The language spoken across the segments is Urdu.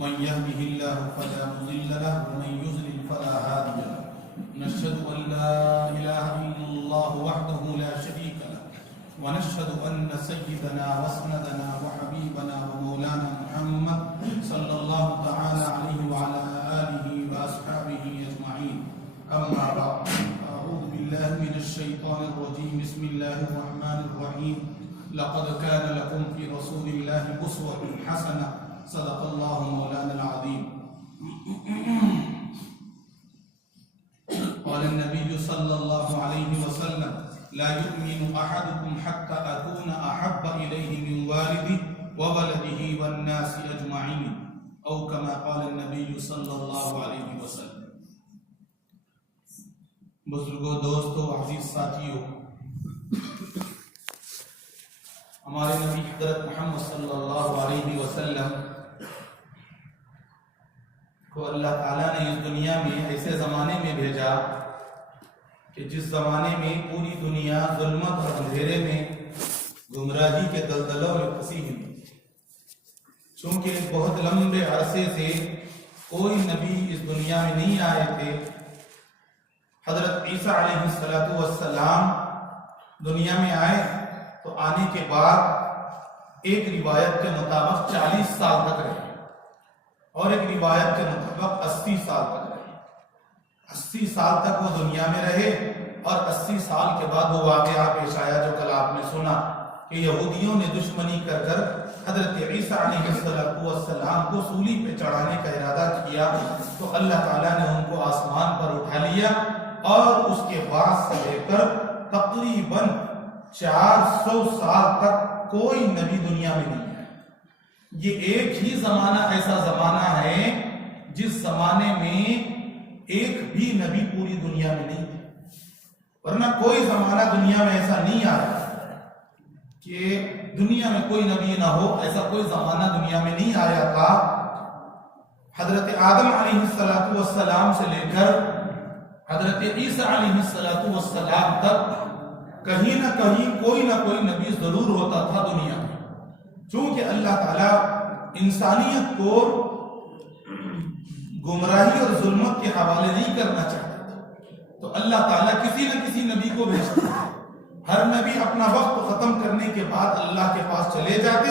من يهده الله فلا مضل له ومن يضلل فلا هادي له نشهد أن لا إله إلا الله وحده لا شريك له ونشهد أن سيدنا وسندنا وحبيبنا ومولانا محمد صلى الله تعالى عليه وعلى آله وأصحابه أجمعين أما بعد أعوذ بالله من الشيطان الرجيم بسم الله الرحمن الرحيم لقد كان لكم في رسول الله أسوة حسنة صدق الله مولانا العظيم قال النبي صلى الله عليه وسلم لا يؤمن أحدكم حتى أكون أحب إليه من والده وولده والناس أجمعين أو كما قال النبي صلى الله عليه وسلم. بزرگوں، دوستوں، عزیز ساتھیوں، ہمارے نبی حضرت محمد صلی اللہ علیہ وسلم کو اللہ تعالیٰ نے اس دنیا میں ایسے زمانے میں بھیجا کہ جس زمانے میں پوری دنیا ظلمت اور اندھیرے میں گمراہی کے دلدلوں میں پھنسی ہوئی، چونکہ بہت لمبے عرصے سے کوئی نبی اس دنیا میں نہیں آئے تھے. حضرت عیسیٰ علیہ السلام دنیا میں آئے تو آنے کے بعد ایک روایت کے مطابق 40 سال تک رہے اور ایک روایت کے مطابق 80 سال تک رہے. 80 سال تک وہ دنیا میں رہے اور 80 سال کے بعد وہ واقعہ پیش آیا جو کل آپ نے سنا کہ یہودیوں نے دشمنی کر کر حضرت عیسیٰ علیہ السلام کو سولی پہ چڑھانے کا ارادہ کیا تو اللہ تعالیٰ نے ان کو آسمان پر اٹھا لیا اور اس کے بعد سے لے کر تقریباً 400 سال تک کوئی نبی دنیا میں نہیں ہے. یہ ایک ہی زمانہ ایسا زمانہ ہے جس زمانے میں ایک بھی نبی پوری دنیا میں نہیں تھے، ورنہ کوئی زمانہ دنیا میں ایسا نہیں آیا کہ دنیا میں کوئی نبی نہ ہو. ایسا کوئی زمانہ دنیا میں نہیں آیا تھا. حضرت آدم علیہ السلام سے لے کر حضرت عیسیٰ علیہ السلام تک کہیں نہ کہیں کوئی نہ کوئی نبی ضرور ہوتا تھا دنیا میں. چونکہ اللہ تعالیٰ انسانیت کو گمراہی اور ظلمت کے حوالے نہیں کرنا چاہتے تو اللہ تعالیٰ کسی نہ کسی نبی کو بھیجتا ہے. ہر نبی اپنا وقت ختم کرنے کے بعد اللہ کے پاس چلے جاتے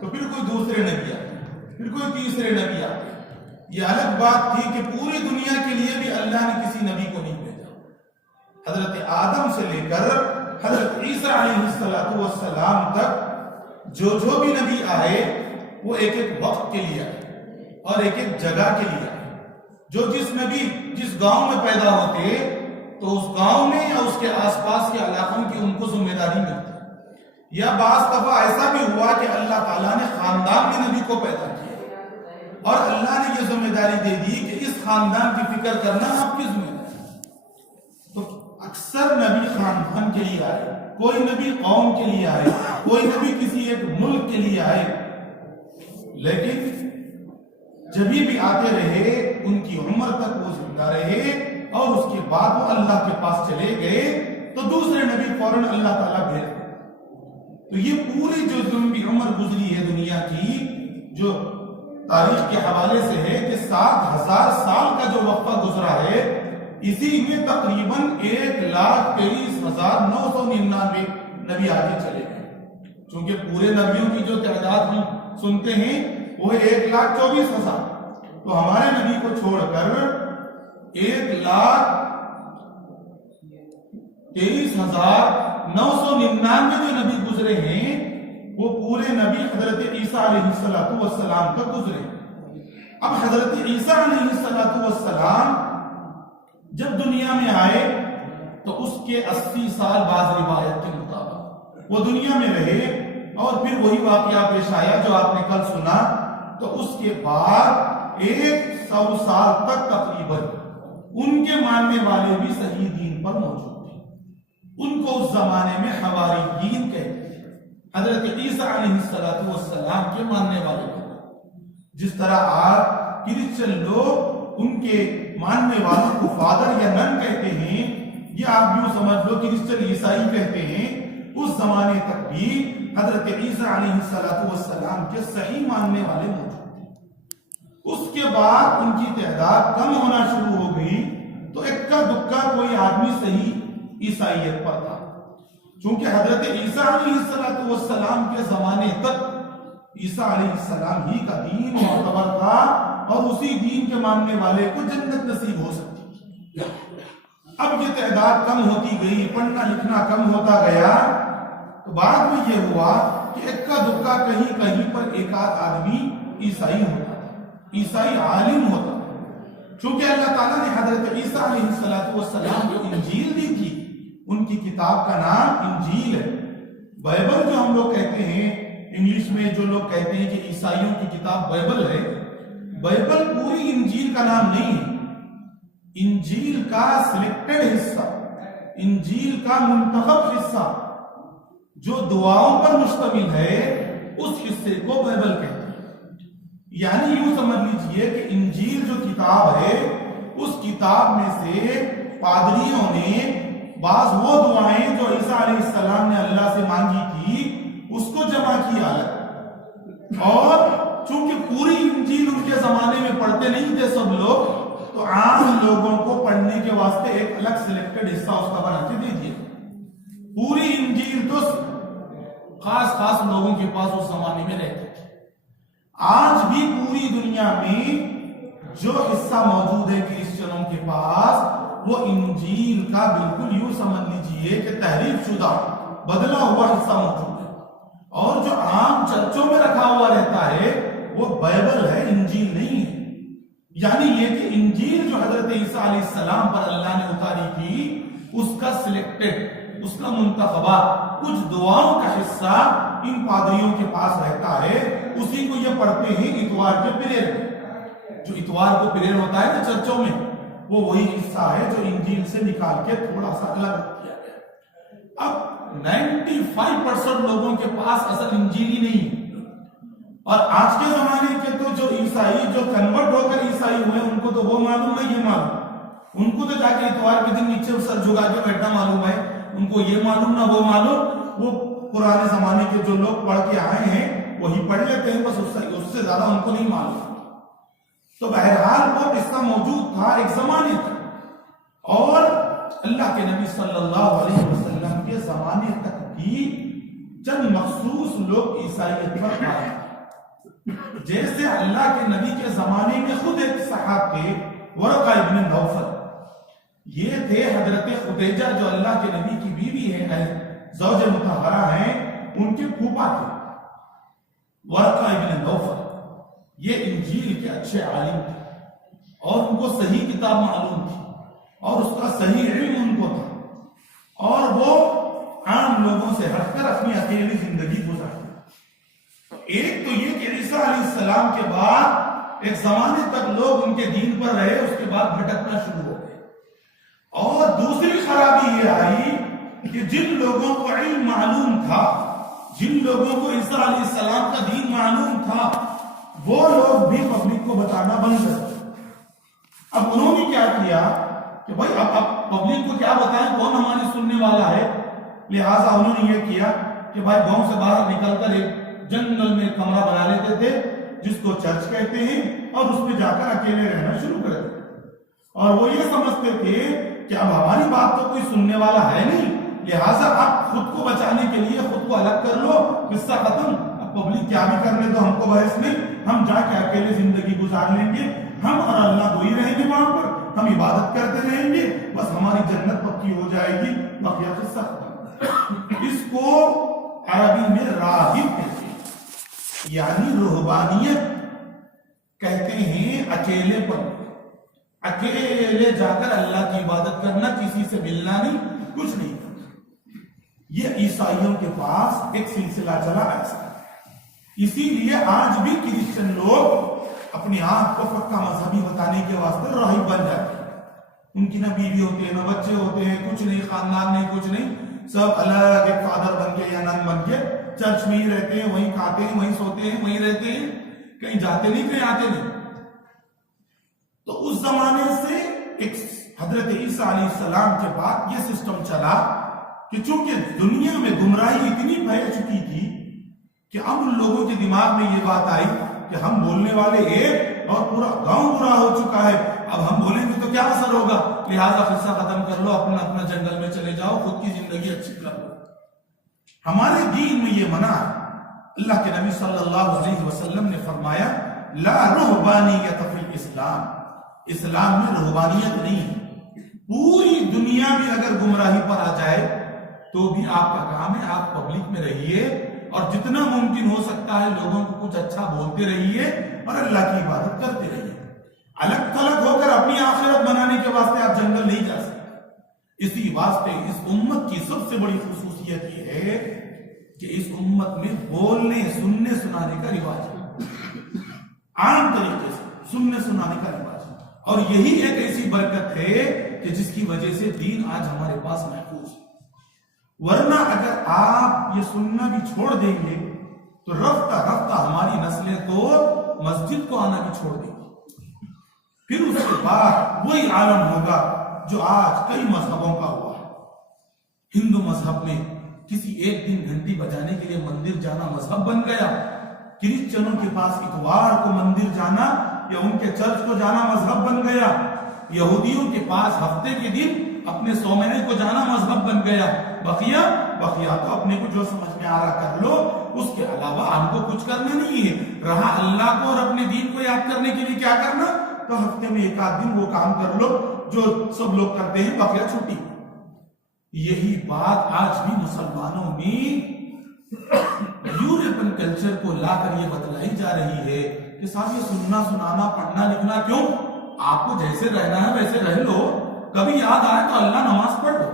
تو پھر کوئی دوسرے نبی آتے، پھر کوئی تیسرے نبی آتے. یہ الگ بات تھی کہ پوری دنیا کے لیے بھی اللہ نے کسی نبی کو نہیں بھیجا. حضرت آدم سے لے کر حضرت عیسیٰ علیہ السلام تک جو بھی نبی آئے وہ ایک ایک وقت کے لیے آئے اور ایک ایک جگہ کے لیے آئے. جو جس نبی جس گاؤں میں پیدا ہوتے تو اس گاؤں میں یا اس کے آس پاس کے علاقوں کی ان کو ذمہ داری ملتی. یا بعض دفعہ ایسا بھی ہوا کہ اللہ تعالیٰ نے خاندان میں نبی کو پیدا کیا اور اللہ نے یہ ذمہ داری دے دی کہ اس خاندان کی فکر کرنا آپ کی ذمہ داری. تو اکثر نبی خاندان کے لیے آئے، کوئی نبی قوم کے لیے آئے، کوئی نبی کسی ایک ملک کے لیے آئے. لیکن جب بھی آتے رہے ان کی عمر تک وہ زندہ رہے اور اس کے بعد وہ اللہ کے پاس چلے گئے تو دوسرے نبی فوراً اللہ تعالیٰ بھیج. تو یہ پوری جو لمبی عمر گزری ہے دنیا کی، جو تاریخ کے حوالے سے ہے کہ 7000 سال کا جو وقفہ گزرا ہے، اسی میں تقریباً 1,23,999 نبی آگے چلے گئے. چونکہ پورے نبیوں کی جو تعداد ہم سنتے ہیں وہ ہے 1,24,000، تو ہمارے نبی کو چھوڑ کر 1,23,999 جو نبی گزرے ہیں وہ پورے نبی حضرت عیسیٰ علیہ السلام تک گزرے. اب حضرت عیسیٰ علیہ السلام جب دنیا میں آئے تو اس کے 80 سال بعض روایت کے مطابق وہ دنیا میں رہے اور پھر وہی واقعہ پیش آیا جو آپ نے کل سنا. تو اس کے بعد 100 سال تک تقریباً ان کے ماننے والے بھی صحیح دین پر موجود تھے. ان کو اس زمانے میں حواریین کہتے ہیں، حضرت عیسیٰ علیہ السلام کے ماننے والے لوگ. جس طرح آج کرسچن لوگ ان کے ماننے والوں کو فادر یا نن کہتے ہیں، یا آپ یوں سمجھ لو کرسچن عیسائی کہتے ہیں، اس زمانے تک بھی حضرت عیسیٰ علیہ السلام کے صحیح ماننے والے موجود تھے. اس کے بعد ان کی تعداد کم ہونا شروع ہو گئی تو اکا دکا کوئی آدمی صحیح عیسائیت پر تھا. چونکہ حضرت عیسیٰ علیہ السلام کے زمانے تک عیسیٰ علیہ السلام ہی کا دین معتبر تھا اور اسی دین کے ماننے والے کو جنت نصیب ہو سکتی. اب یہ تعداد کم ہوتی گئی، پڑھنا لکھنا کم ہوتا گیا، تو بعد میں یہ ہوا کہ اکا دکا کہیں کہیں پر ایک آدھ آدمی عیسائی ہوتا تھا، عیسائی عالم ہوتا. چونکہ اللہ تعالیٰ نے حضرت عیسیٰ علیہ السلام کو انجیل دی تھی، ان کی کتاب کا نام انجیل ہے. بائبل جو ہم لوگ کہتے ہیں، انگلش میں جو لوگ کہتے ہیں کہ عیسائیوں کی کتاب بائبل ہے، بائبل پوری انجیل کا نام نہیں ہے. انجیل کا سلیکٹڈ حصہ، انجیل کا منتخب حصہ جو دعاؤں پر مشتمل ہے، اس حصے کو بائبل کہتے ہیں. یعنی یوں سمجھ لیجئے کہ انجیل جو کتاب ہے، اس کتاب میں سے پادریوں نے بعض وہ دعائیں جو عیسیٰ علیہ السلام نے اللہ سے مانگی تھی اس کو جمع کیا الگ. اور چونکہ پوری انجیل ان کے زمانے میں پڑھتے نہیں تھے سب لوگ، تو عام لوگوں کو پڑھنے کے واسطے ایک الگ سلیکٹڈ حصہ اس کا بنا کے دے دیا. پوری انجیل تو خاص لوگوں کے پاس اس زمانے میں رہتے تھے. آج بھی پوری دنیا میں جو حصہ موجود ہے کرسچنوں کے پاس، وہ انجیل کا بالکل یوں سمجھ لیجئے کہ تحریف شدہ بدلا ہوا حصہ موجود ہے. اور جو عام چرچوں میں رکھا ہوا رہتا ہے وہ بائبل ہے، انجیل نہیں ہے. یعنی یہ کہ انجیل جو حضرت عیسیٰ علیہ السلام پر اللہ نے اتاری تھی، اس کا سلیکٹڈ، اس کا منتخبہ کچھ دعاؤں کا حصہ ان پادریوں کے پاس رہتا ہے. اسی کو یہ پڑھتے ہیں اتوار کے پریر. جو اتوار کو پریر ہوتا ہے نا چرچوں میں، وہ وہی حصہ ہے جو انجیل سے نکال کے تھوڑا سا الگ کیا گیا. اب 95% لوگوں کے پاس اصل انجیل ہی نہیں ہے. اور آج کے زمانے کے تو جو عیسائی جو کنورٹ ہو کر عیسائی ہوئے، ان کو تو وہ معلوم نہیں، یہ معلوم. ان کو تو جا کے اتوار کے دن نیچے سر جھکا کے بیٹھنا معلوم ہے. ان کو یہ معلوم نہ وہ معلوم. وہ پرانے زمانے کے جو لوگ پڑھ کے آئے ہیں وہی پڑھ لیتے ہیں، بس اس سے زیادہ ان کو نہیں معلوم. تو بہرحال وہ قصہ موجود تھا ایک زمانے تک، اور اللہ کے نبی صلی اللہ علیہ وسلم کے زمانے تک بھی چند مخصوص لوگ عیسائیت پر آئے. جیسے اللہ کے نبی کے زمانے میں خود ایک صحابہ تھے، ورقہ ابن نوفل. یہ تھے حضرت خدیجہ جو اللہ کے نبی کی بیوی ہے، زوج مطہرہ ہیں، ان کے پھوپھا تھے ورقہ ابن نوفل. یہ انجیل کے اچھے عالم تھے اور ان کو صحیح کتاب معلوم تھی اور اس کا صحیح علم ان کو تھا، اور وہ عام لوگوں سے ہٹ کر اپنی اکیلی زندگی گزارتے. ایک تو یہ کہ عیسیٰ علیہ السلام کے بعد ایک زمانے تک لوگ ان کے دین پر رہے، اس کے بعد بھٹکنا شروع ہو گئے. اور دوسری خرابی یہ آئی کہ جن لوگوں کو علم معلوم تھا، جن لوگوں کو عیسیٰ علیہ السلام کا دین معلوم تھا، وہ لوگ بھی پبلک کو بتانا بند کر دیا. اب انہوں نے کیا کیا کہ بھائی اب پبلک کو کیا بتائیں، کون ہماری سننے والا ہے. لہٰذا انہوں نے یہ کیا کہ بھائی گاؤں سے باہر نکل کر ایک جنگل میں کمرہ بنا لیتے تھے جس کو چرچ کہتے ہیں، اور اس میں جا کر اکیلے رہنا شروع کر دیتے. اور وہ یہ سمجھتے تھے کہ اب ہماری بات تو کوئی سننے والا ہے نہیں، لہٰذا آپ خود کو بچانے کے لیے خود کو الگ کر لو، قصہ ختم. اب پبلک کیا بھی کرنے دو، ہم کو بحث نہیں، ہم جا کے اکیلے زندگی گزار لیں گے، ہم اور اللہ دو ہی رہیں گے وہاں پر، ہم عبادت کرتے رہیں گے، بس ہماری جنت پکی ہو جائے گی، بقیہ قصہ ختم. اس کو عربی میں راہب کہتے ہیں، یعنی رہبانیت کہتے ہیں. اکیلے پر اکیلے جا کر اللہ کی عبادت کرنا، کسی سے ملنا نہیں، کچھ نہیں کرنا. یہ عیسائیوں کے پاس ایک سلسلہ چلا ایسا. اسی لیے آج بھی کرسچن لوگ اپنی آنکھ کو پکا مذہبی بتانے کے واسطے راہب بن جاتے ہیں. ان کی نہ بیوی ہوتے ہیں، نہ بچے ہوتے ہیں، کچھ نہیں، خاندان نہیں، کچھ نہیں، سب الگ ایک فادر بن کے یا نن بن کے چرچ میں ہی رہتے ہیں، وہیں کھاتے ہیں، وہیں سوتے ہیں، وہیں رہتے ہیں، کہیں جاتے نہیں، کہیں آتے نہیں. تو اس زمانے سے ایک حضرت عیسیٰ علیہ السلام کے بعد یہ سسٹم چلا کہ چونکہ دنیا میں گمراہی اتنی پھیل چکی تھی کہ اب ان لوگوں کے دماغ میں یہ بات آئی کہ ہم بولنے والے ایک اور پورا گاؤں برا ہو چکا ہے، اب ہم بولیں گے تو کیا اثر ہوگا؟ لہٰذا قصہ ختم کر لو، اپنا اپنا جنگل میں چلے جاؤ، خود کی زندگی اچھی کر لو۔ ہمارے دین میں یہ منع ہے۔ اللہ کے نبی صلی اللہ علیہ وسلم نے فرمایا لا رہبانیت فی الاسلام، اسلام میں رہبانیت نہیں ہے۔ پوری دنیا بھی اگر گمراہی پر آ جائے تو بھی آپ کا کام ہے آپ پبلک میں رہیے اور جتنا ممکن ہو سکتا ہے لوگوں کو کچھ اچھا بولتے رہیے اور اللہ کی عبادت کرتے رہیے۔ الگ تھلگ ہو کر اپنی آخرت بنانے کے واسطے آپ جنگل نہیں جا سکتے۔ اسی واسطے اس امت کی سب سے بڑی خصوصیت یہ ہے کہ اس امت میں بولنے سننے سنانے کا رواج ہے، عام طریقے سے سننے سنانے کا رواج ہے، اور یہی ایک ایسی برکت ہے کہ جس کی وجہ سے دین آج ہمارے پاس محفوظ ہے۔ ورنہ اگر آپ یہ سننا بھی چھوڑ دیں گے تو رفتہ رفتہ ہماری نسلیں تو مسجد کو آنا بھی چھوڑ دیں گی، پھر اس کے بعد وہی عالم ہوگا جو آج کئی مذہبوں کا ہوا ہے۔ ہندو مذہب میں کسی ایک دن گھنٹی بجانے کے لیے مندر جانا مذہب بن گیا، کرسچنوں کے پاس اتوار کو مندر جانا یا ان کے چرچ کو جانا مذہب بن گیا، یہودیوں کے پاس ہفتے کے دن اپنے سومنے کو جانا مذہب بن گیا۔ بقیہ تو اپنے کو جو سمجھ میں آ رہا کر لو، اس کے علاوہ ہم کو کچھ کرنا نہیں ہے۔ رہا اللہ کو اور اپنے دین کو یاد کرنے کے لیے کیا کرنا، تو ہفتے میں ایک آدھ دن وہ کام کر لو جو سب لوگ کرتے ہیں، بقیہ چھٹی۔ یہی بات آج بھی مسلمانوں میں یورپین کلچر کو لا کر یہ بتلائی جا رہی ہے کہ صاحب یہ سننا سنانا پڑھنا لکھنا کیوں، آپ کو جیسے رہنا ہے ویسے رہ لو، کبھی یاد آئے تو اللہ نماز پڑھ لو۔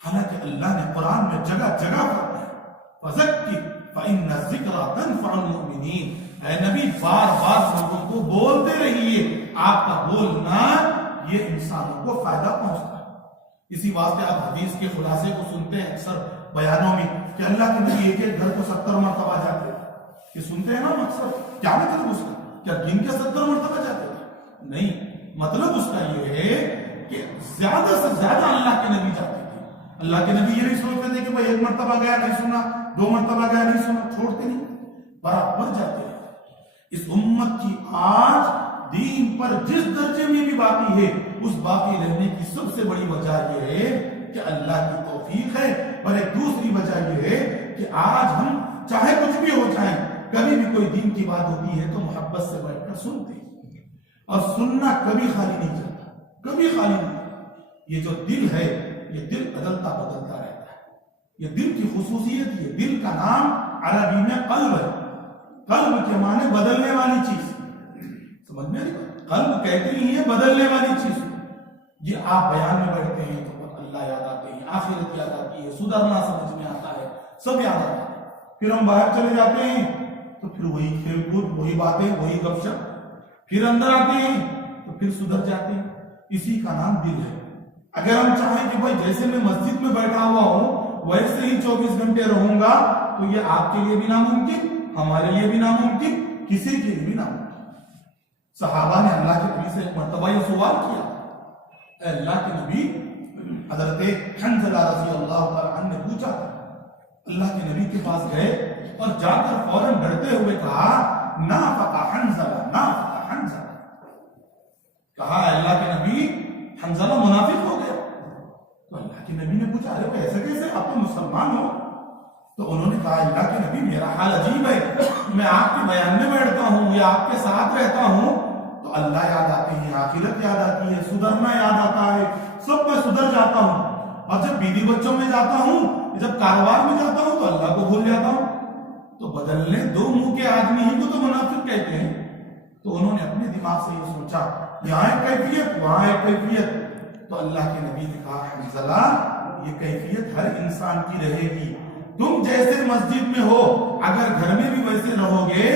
حالانکہ اللہ نے قرآن میں جگہ جگہ فرمایا فذکر فإن الذکری تنفع المؤمنین، اے نبی بار بار لوگوں کو بولتے رہیے، آپ کا بولنا یہ انسانوں کو فائدہ پہنچتا ہے۔ اسی واسطے آپ حدیث کے خلاصے کو سنتے ہیں اکثر بیانوں میں کہ اللہ کے نبی ایک ایک گھر کو 70 مرتبہ جاتے ہیں، یہ سنتے ہیں نا اکثر، کیا مطلب اس کا؟ کیا دن کے 70 مرتبہ جاتے ہیں؟ نہیں، مطلب اس کا یہ ہے کہ زیادہ سے زیادہ اللہ کے نبی جاتے تھے۔ اللہ کے نبی یہ نہیں سوچتے تھے کہ بھائی ایک مرتبہ گیا نہیں سنا، 2 مرتبہ گیا نہیں سنا، چھوڑتے نہیں، برابر جاتے ہیں۔ اس امت کی آج دین پر جس درجے میں بھی باقی ہے، اس باقی رہنے کی سب سے بڑی وجہ یہ ہے کہ اللہ کی توفیق ہے، اور ایک دوسری وجہ یہ ہے کہ آج ہم چاہے کچھ بھی ہو جائیں، کبھی بھی کوئی دین کی بات ہوتی ہے تو محبت سے بیٹھ کر سنتے ہیں، اور سننا کبھی خالی نہیں جاتا، کبھی خالی نہیں۔ یہ جو دل ہے یہ دل بدلتا بدلتا رہتا ہے، یہ دل کی خصوصیت، یہ دل کا نام عربی میں قلب ہے۔ قلب کے معنی بدلنے والی چیز، سمجھ میں نہیں؟ قلب کہتے ہی ہے بدلنے والی چیز۔ یہ آپ بیان میں بیٹھتے ہیں تو اللہ یاد آتے ہیں، آخرت یاد آتی ہے، سدھرنا سمجھ میں آتا ہے، سب یاد آتا ہے۔ پھر ہم باہر چلے جاتے ہیں تو پھر وہی کھیل کود، وہی باتیں، وہی گپ شپ، پھر اندر آتے ہیں تو پھر سدھر جاتے ہیں۔ اسی کا نام دل ہے۔ اگر ہم چاہیں کہ بھائی جیسے میں مسجد میں بیٹھا ہوا ہوں ویسے ہی 24 گھنٹے رہوں گا، تو یہ آپ کے لیے بھی ناممکن، ہمارے لیے بھی ناممکن، کسی کے لیے بھی ناممکن۔ صحابہ نے اللہ کے نبی سے ایک مرتبہ یہ سوال کیا، اے اللہ کے نبی، حضرت حنظلہ رضی اللہ عنہ نے پوچھا، اللہ کے نبی کے پاس گئے اور جا کر فوراً ڈرتے ہوئے کہا نافق حنظلہ، نافق حنظلہ، کہا اے اللہ کے نبی حنظلہ منافق ہو گیا۔ تو اللہ کے نبی نے پوچھا ارے ایسے کیسے، آپ تو مسلمان ہو؟ تو انہوں نے کہا اللہ کے نبی میرا حال عجیب ہے، میں آپ کے بیان میں بیٹھتا ہوں یا آپ کے ساتھ رہتا ہوں تو اللہ یاد آتی ہے، آخرت یاد آتی ہے، سدھرنا یاد آتا ہے، سب میں سدھر جاتا ہوں، اور جب بیوی بچوں میں جاتا ہوں، جب کاروبار میں جاتا ہوں تو اللہ کو بھول جاتا ہوں۔ تو بدلنے دو منہ کے آدمی ہی کو تو منافق کہتے ہیں۔ تو انہوں نے اپنے دماغ سے یہ سوچا، یہاں ایک کیفیت وہاں ایک کیفیت، تو اللہ کے نبی نے کہا حنظلہ یہ کیفیت ہر انسان کی رہے گی، تم جیسے مسجد میں ہو اگر گھر میں بھی ویسے رہو گے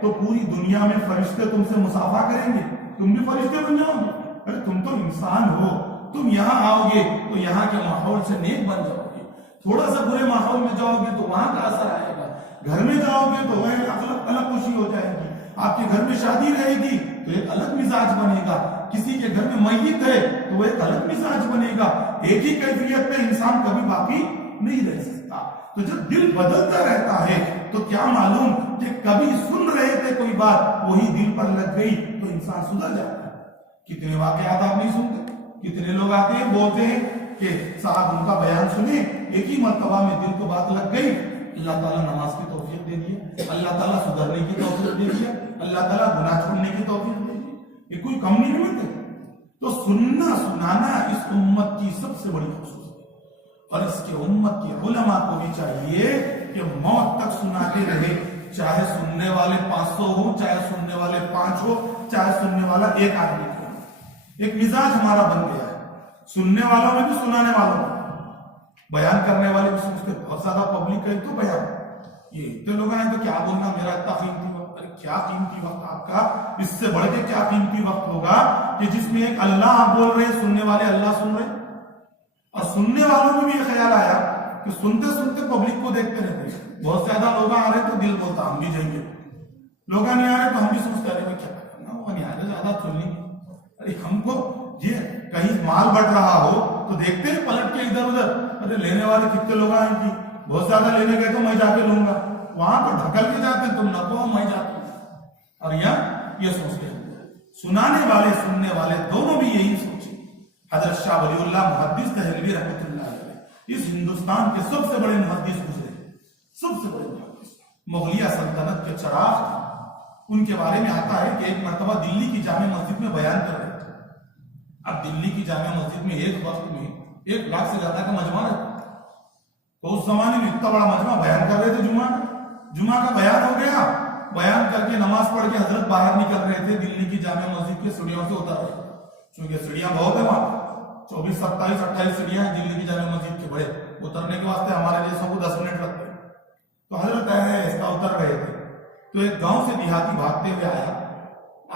تو پوری دنیا میں فرشتے تم سے مصافحہ کریں گے، تم بھی فرشتے بن جاؤ گے۔ ارے تم تو انسان ہو، تم یہاں آؤ گے تو یہاں کے ماحول سے نیک بن جاؤ گے، تھوڑا سا برے ماحول میں جاؤ گے تو وہاں کا اثر آئے گا، گھر میں جاؤ گے تو وہ الگ خوشی ہو جائے گی، آپ کے گھر میں شادی رہے گی تو ایک الگ مزاج بنے گا، کسی کے گھر میں میت ہے تو وہ ایک الگ مزاج بنے گا۔ ایک ہی کیفیت پہ انسان کبھی باقی نہیں رہ سکتا۔ تو جب دل بدلتا رہتا ہے تو کیا معلوم کہ کبھی سن رہے تھے کوئی بات وہی دل پر لگ گئی تو انسان سدھر جاتا ہے. کتنے واقعات آپ نہیں سنتے, کتنے لوگ آتے ہیں بولتے ہیں کہ صاحب ان کا بیان سنے, ایک ہی مرتبہ میں دل کو بات لگ گئی, اللہ تعالیٰ نماز کی توفیق دے دیا, اللہ تعالیٰ سدھرنے کی توفیق دے دیا, اللہ تعالیٰ گناہ چھوڑنے کی توفیق دے دیا. یہ کوئی کم نہیں ملتے. تو سننا سنانا اس امت کی سب سے بڑی خصوصیت ہے, اور اس کے امت کے علماء کو بھی چاہیے کہ موت تک سناتے رہے, چاہے سننے والے 500 ہو, چاہے سننے والے 5 ہو, چاہے سننے والا ایک آدمی ہو. ایک مزاج ہمارا بن گیا ہے, سننے والوں میں بھی سنانے والوں میں, بیان کرنے والے بھی سمجھتے بہت زیادہ پبلک ہے تو بیان, یہ اتنے لوگ ہیں تو کیا بولنا, میرا اتنا قیمتی وقت. ارے کیا قیمتی وقت آپ کا, اس سے بڑھ کے کیا قیمتی وقت ہوگا کہ جس میں ایک اللہ آپ بول رہے ہیں, سننے والے اللہ سن رہے, اور سننے والوں میں بھی یہ خیال آیا کہ سنتے سنتے پبلک کو دیکھتے رہتے. بہت زیادہ لوگ آ رہے تو دل بولتا ہم بھی جائیں گے, لوگ نہیں آ رہے تو ہم بھی سوچتے رہے کیا کرنا, وہ نہیں آ رہے زیادہ سن لیں گے. ارے ہم کو یہ کہیں مال بڑھ رہا ہو تو دیکھتے ہیں پلٹ کے ادھر ادھر, ارے لینے والے کتنے لوگ آئیں گے, بہت زیادہ لینے گئے تو میں جا کے لوں گا, وہاں تو ڈھکل کے جاتے ہیں تم نہ کہو میں جاتا ہوں. اور یہ سوچتے ہیں سنانے والے سننے والے دونوں بھی یہی سوچیں. حضرت شاہ ولی اللہ محدث دہلوی رحمۃ اللہ علیہ اس ہندوستان کے سب سے بڑے محدث گزرے, سب سے بڑے محدث, مغلیہ سلطنت کے چراغ تھے. ان کے بارے میں آتا ہے کہ ایک مرتبہ دلی کی جامع مسجد میں بیان کر رہے تھے. اب دلی کی جامع مسجد میں ایک وقت میں 1 لاکھ سے زیادہ کا مجمع رہتا, تو اس زمانے میں اتنا بڑا مجمع بیان کر رہے تھے. جمعہ کا بیان ہو گیا, بیان کر کے نماز پڑھ کے حضرت باہر نکل رہے تھے دلی کی جامع مسجد کے سیڑھیوں سے اتر رہے, چونکہ سیڑھیاں بہت ہے وہاں, 24 27 28 سیڑھیاں ہیں دلی کی جامع مسجد کے. بڑے اترنے کے واسطے ہمارے جیسوں کو 10 منٹ لگتے. تو حضرت ایسا اتر رہے تھے تو ایک گاؤں سے دیہاتی بھاگتے ہوئے آیا,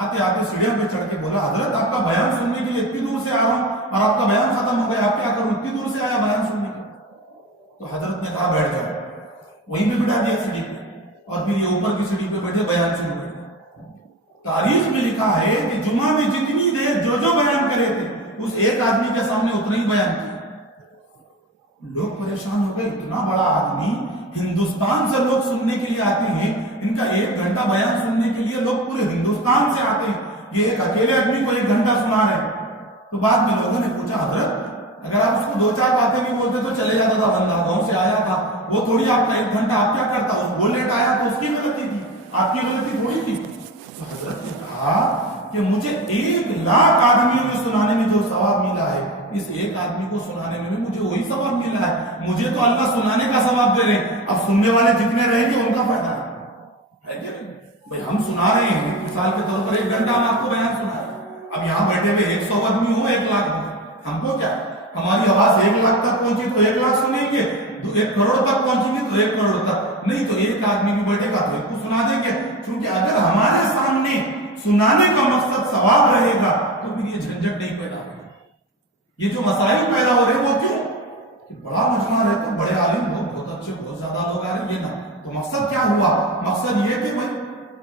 آتے آتے سیڑھیوں پہ چڑھ کے بولا حضرت آپ کا بیان سننے کے لیے اتنی دور سے آ رہا ہوں اور آپ کا بیان ختم ہو گیا, آپ کیا کروں, اتنی دور سے آیا بیان سننے کے. تو حضرت نے کہا بیٹھ جاؤ, وہیں پہ بٹھا دیا سیڑھی پہ, اور پھر یہ اوپر کی سیڑھی پہ بیٹھے بیان شروع کر دیا. تاریخ میں لکھا ہے کہ جمعہ میں جتنی دیر جو بیان کرے تھے اس ایک آدمی کے سامنے اتنا ہی بیان کیا. لوگ پریشان ہو گئے, اتنا بڑا آدمی, ہندوستان سے لوگ سننے کے لیے آتے ہیں, ان کا 1 گھنٹہ بیان سننے کے لیے لوگ پورے ہندوستان سے آتے ہیں, یہ ایک اکیلے آدمی کو 1 گھنٹہ سنا رہے. تو بعد میں لوگوں نے پوچھا حضرت اگر آپ اس کو 2-4 باتیں بھی بولتے تو چلے جاتا تھا, بندہ گاؤں سے آیا تھا, وہ تھوڑی آپ کا 1 گھنٹہ آپ کیا کرتا, وہ لیٹ آیا تو اس کی غلطی تھی, آپ کی غلطی تھوڑی تھی. تو حضرت نے کہا کہ مجھے 1 لاکھ آدمیوں میں سنانے میں جو ثواب ملا ہے, اس ایک آدمی کو سنانے میں بھی مجھے وہی ثواب ملا ہے. مجھے تو اللہ سنانے کا ثواب دے رہے ہیں, اب سننے والے جتنے رہیں گے ان کا فائدہ ہے کیا بھائی. ہم سنا رہے ہیں مثال کے طور پر 1 گھنٹہ ہم آپ کو بیان سنا رہے ہیں, اب یہاں بیٹھے ہوئے 100 آدمی ہو 1 لاکھ ہو, ہم کو کیا, ہماری آواز 1 لاکھ تک پہنچی تو 1 لاکھ سنیں گے, 1 کروڑ تک پہنچیں گے تو 1 کروڑ تک, نہیں تو 1 آدمی بھی بیٹھے گا تو 1 کو سنا دیں گے. کیونکہ اگر ہمارے سامنے سنانے کا مقصد ثواب رہے گا تو پھر یہ جھنجٹ نہیں پیدا ہوگا. یہ جو مسائل پیدا ہو رہے ہیں وہ کیوں, کہ بڑا مجمع رہتا, بڑے عالم لوگ, بہت اچھے, بہت زیادہ لوگ آ رہے ہیں, یہ نہ. تو مقصد کیا ہوا, مقصد یہ کہ بھائی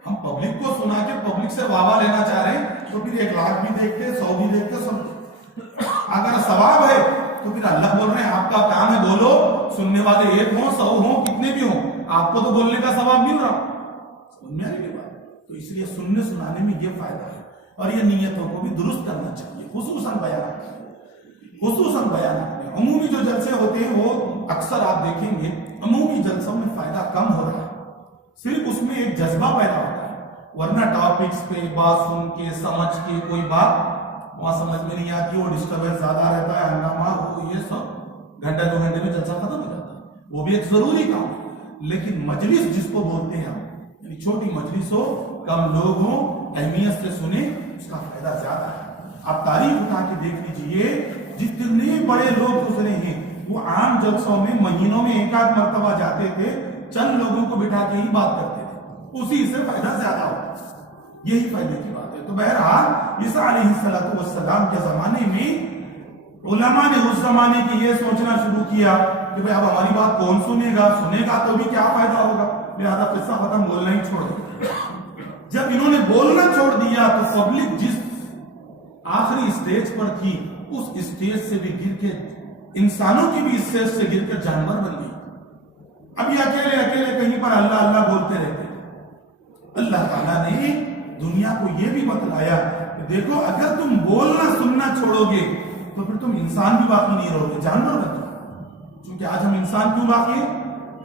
ہم پبلک کو سنا کے پبلک سے واہ لینا چاہ رہے ہیں, تو پھر 1 لاکھ بھی دیکھتے, 100 بھی دیکھتے, سب اگر ثواب ہے تو پھر اللہ بول رہے ہیں آپ کا کام ہے بولو, سننے والے 1 ہوں 100 ہوں کتنے بھی ہوں, آپ کو تو بولنے کا ثواب مل رہا. سننے والے کی بات, تو اس لیے سننے سنانے میں یہ فائدہ ہے, اور یہ نیتوں کو بھی درست کرنا چاہیے, خصوصاً بیان میں. عمومی جو جلسے ہوتے ہیں وہ اکثر آپ دیکھیں گے عمومی جلسوں میں فائدہ کم ہو رہا ہے, صرف اس میں ایک جذبہ پیدا ہوتا ہے, ورنہ ٹاپکس پہ بات سن کے سمجھ کے کوئی بات وہاں سمجھ میں نہیں آتی, وہ ڈسٹربنس زیادہ رہتا ہے, ہنگامہ, وہ یہ سب 1-2 گھنٹے میں جلسہ ختم ہو جاتا ہے. وہ بھی ایک ضروری کام ہے, لیکن مجلس جس کو بولتے ہیں ہم, یعنی چھوٹی مجلس ہو, کم لوگ ہوں, اہمیت سے سنیں, اس کا فائدہ زیادہ ہے. آپ تاریخ اٹھا کے دیکھ لیجئے, جتنے بڑے لوگ گزرے ہیں وہ عام جلسوں میں مہینوں میں 1-8 مرتبہ جاتے تھے, چند لوگوں کو بٹھا کے ہی بات کرتے تھے, اسی سے فائدہ زیادہ ہوتا ہے. یہی فائدے کی بات ہے. تو بہرحال عیسیٰ علیہ السلام کے زمانے میں علماء نے اس زمانے کی یہ سوچنا شروع کیا کہ بھئی اب ہماری بات کون سنے گا تو بھی کیا فائدہ ہوگا, لہذا قصہ ختم, بولنا ہی چھوڑ دیا. جب انہوں نے بولنا چھوڑ دیا تو پبلک جس آخری اسٹیج پر تھی اس اسٹیج سے بھی گر کے, انسانوں کی بھی اسٹیج سے گر کر جانور بن گئی. ابھی اکیلے اکیلے کہیں پر اللہ اللہ بولتے رہتے ہیں۔ اللہ تعالیٰ نے دنیا کو یہ بھی بتلایا کہ دیکھو اگر تم بولنا سننا چھوڑو گے تو پھر تم انسان بھی باقی نہیں رہو گے، جانور بن جاؤ۔ چونکہ آج ہم انسان کیوں باقی ہیں؟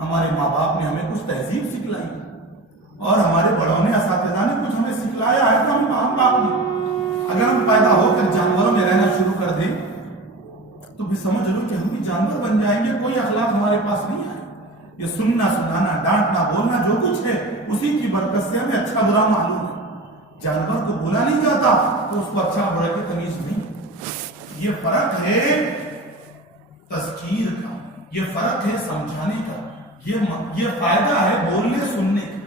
ہمارے ماں باپ نے ہمیں کچھ تہذیب سکھلائی اور ہمارے بڑوں نے اساتذہ نے کچھ ہمیں سکھلایا ہے تو ہم باقی۔ اگر ہم پیدا ہو کر جانوروں میں رہنا شروع کر دیں تو پھر سمجھ لو کہ ہم بھی جانور بن جائیں گے، کوئی اخلاق ہمارے پاس نہیں آئے۔ یہ سننا سنانا ڈانٹنا بولنا جو کچھ ہے اسی کی برکت سے ہمیں اچھا برا معلوم ہے۔ جانور کو بولا نہیں جاتا تو اس کو اچھا برا کی تمیز نہیں۔ یہ فرق ہے تذکیر کا، یہ فرق ہے سمجھانے کا، یہ فائدہ ہے بولنے سننے کا۔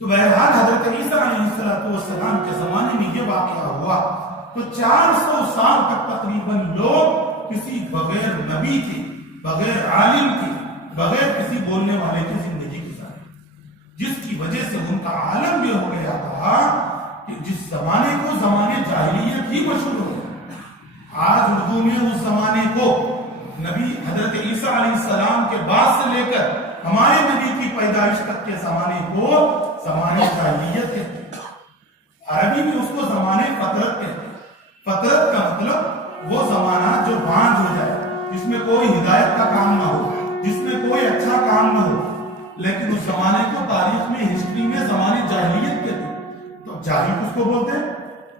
تو بہرحال حضرت عیسیٰ علیہ السلام کے زمانے میں یہ واقعہ ہوا تو 400 سال تک تقریباً لوگ کسی بغیر نبی کے، بغیر عالم کے، بغیر کسی بولنے والے کی زندگی گزاری، جس کی وجہ سے ان کا عالم یہ ہو گیا تھا کہ جس زمانے کو زمانے جاہلیت ہی مشہور ہو گیا۔ آج اردو میں اس زمانے کو نبی حضرت عیسیٰ علیہ السلام کے بعد سے لے کر ہمارے نبی کی پیدائش تک کے زمانے کو زمانے جاہلیت کہتے ہیں۔ عربی میں اس کو زمانے فطرت کہتے ہیں۔ فطرت کا مطلب وہ زمانہ جو بانجھ ہو جائے، جس میں کوئی ہدایت کا کام نہ ہو، جس میں کوئی اچھا کام نہ ہو، لیکن اس زمانے کو تاریخ میں ہسٹری میں زمانے جاہلیت کہتے ہیں۔ تو جاہل کس کو بولتے ہیں؟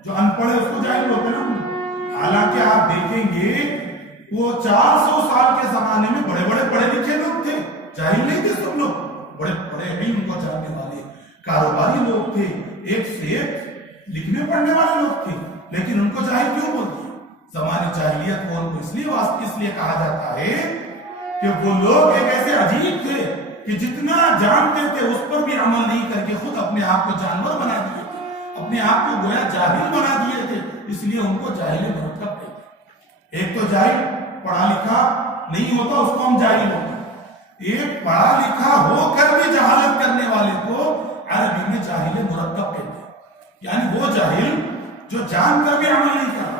جو ان پڑھ ہے اس کو جاہل بولتے ہیں نا۔ حالانکہ آپ دیکھیں گے وہ 400 سال کے زمانے میں بڑے بڑے پڑھے لکھے لوگ تھے، جاہل نہیں تھے سب لوگ، بڑے بڑے علم کو جاننے والے کاروباری لوگ تھے، ایک سے ایک لکھنے پڑھنے والے لوگ تھے، لیکن ان کو جاہل کیوں بولتے ہیں؟ زمانے جاہلیت کو ان کو اس لیے کہا جاتا ہے کہ وہ لوگ ایک ایسے عجیب تھے کہ جتنا جانتے تھے اس پر بھی عمل نہیں کر کے خود اپنے آپ کو جانور بنا دیے تھے، اپنے آپ کو گویا جاہل بنا دیے تھے، اس لیے ان کو جاہل مرکب کہتے ہیں۔ ایک تو جاہل پڑھا لکھا نہیں ہوتا، اس کو ہم جاہل ہوتے ہیں۔ ایک پڑھا لکھا ہو کر بھی جہالت کرنے والے کو عربی میں جاہل مرکب کہتے ہیں، یعنی وہ جاہل جو جان کر بھی عمل نہیں کر رہا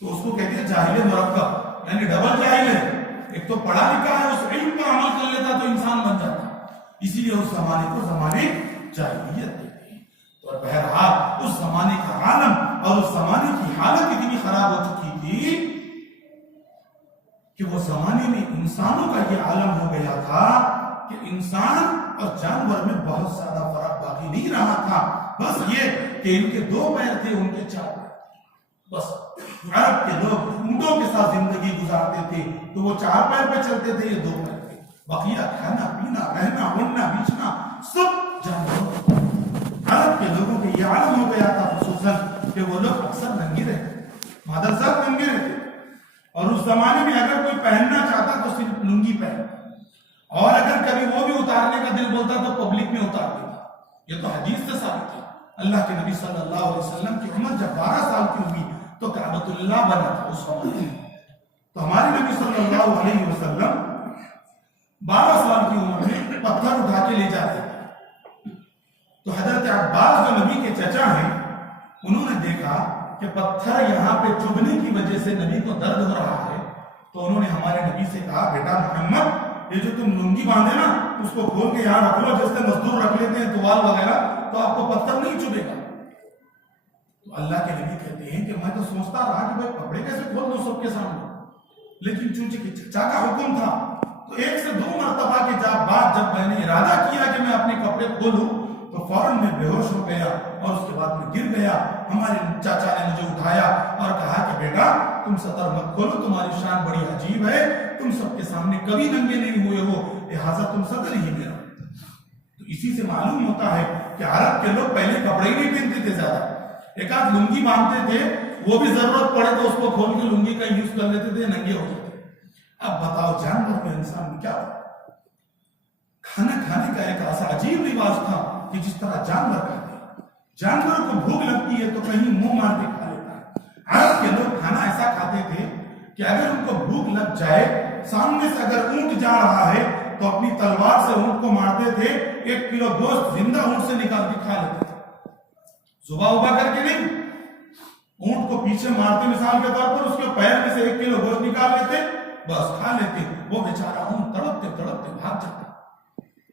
تو اس کو کہتے ہیں جاہل مرکب، یعنی ڈبل جاہل ہے۔ ایک تو پڑھا لکھا ہے، اس علم پر عمل کر لیتا تو انسان بن جاتا، اسی لیے اس زمانے کو زمانے جاہلیت کہتے ہیں۔ تو بہرحال اس زمانے کا عالم اور اس زمانے کی حالت اتنی خراب ہو چکی تھی کہ وہ زمانے میں انسانوں کا یہ عالم ہو گیا تھا کہ انسان اور جانور میں بہت زیادہ فرق باقی نہیں رہا تھا، بس یہ کہ ان کے 2 پیر تھے، ان کے 4 پیر، بس عرب کے لوگ اونٹوں کے ساتھ زندگی گزارتے تھے تو وہ 4 پیر پہ چلتے تھے، یہ 2 پیر تھے، بقیہ کھانا پینا رہنا اڑنا بیچنا سب جانوروں۔ عرب کے لوگوں کے یہ عالم ہو گیا تھا خصوصاً کہ وہ لوگ اکثر ننگے رہتے، مادر صاحب ننگے رہتے، اور اس زمانے میں اگر کوئی پہننا چاہتا تو صرف لنگی پہن، اور اگر کبھی وہ بھی اتارنے کا دل بولتا تو پبلک میں اتار دیتا۔ یہ تو حدیث سے ثابت ہے۔ اللہ کے نبی صلی اللہ علیہ وسلم کی عمر جب 12 سال کی ہوئی تو کعبۃ اللہ بنا تھا اس وقت، تو ہمارے نبی صلی اللہ علیہ وسلم 12 سال کی عمر میں پتھر اٹھا کے لے جاتے تھے۔ تو حضرت عباس جو نبی کے چچا ہیں، انہوں نے دیکھا کہ پتھر یہاں پہ چبھنے کی وجہ سے نبی کو درد ہو رہا ہے، تو انہوں نے ہمارے نبی سے کہا بیٹا محمد یہ جو تم لنگی باندھے نا اس کو کھول کے یہاں رکھ لو، جیسے مزدور رکھ لیتے ہیں توال وغیرہ، تو آپ کو پتھر نہیں چبھے گا۔ تو اللہ کے نبی کہتے ہیں کہ میں تو سوچتا رہا کہ بھائی کپڑے کیسے کھول دو سب کے سامنے، لیکن چونکہ چچا کا حکم تھا تو 1 سے 2 مرتبہ کے بعد جب میں نے ارادہ کیا کہ میں اپنے کپڑے کھولوں تو فوراً میں بے ہوش ہو گیا اور اس کے بعد میں گر گیا۔ ہمارے چاچا نے مجھے اٹھایا اور کہا کہ بیٹا تم سطر مت کھولو، تمہاری شان بڑی عجیب ہے، تم سب کے سامنے کبھی ننگے نہیں ہوئے ہو، لہٰذا تم سطر ہی میں رہو۔ تو اسی سے معلوم ہوتا ہے کہ عرب کے لوگ پہلے کپڑے ہی نہیں پہنتے تھے، زیادہ ایک آدھ لنگی باندھتے تھے، وہ بھی ضرورت پڑے تو اس کو کھول کے لنگی کا یوز کر لیتے تھے، ننگے ہو جاتے۔ اب بتاؤ جانور میں انسان میں کیا کھانا کھانے کا ایک ایسا عجیب رواج تھا کہ جس طرح جانور کھاتے ہیں، جانور کو بھوک لگتی ہے تو کہیں منہ مار کے کھا لیتا ہے۔ عرب کے لوگ کھانا ایسا کھاتے تھے کہ اگر ان کو بھوک لگ جائے، سامنے سے اگر اونٹ جا رہا ہے تو اپنی تلوار سے اونٹ کو مارتے تھے، 1 کلو گوشت زندہ اونٹ سے نکال کے کھا لیتے تھے، زبا ابا کر کے نہیں، اونٹ کو پیچھے مارتے مثال کے طور پر، اس کے پیر میں سے 1 کلو گوشت نکال لیتے، بس کھا لیتے، وہ بیچارہ اونٹ تڑپتے تڑپتے بھاگ جاتا۔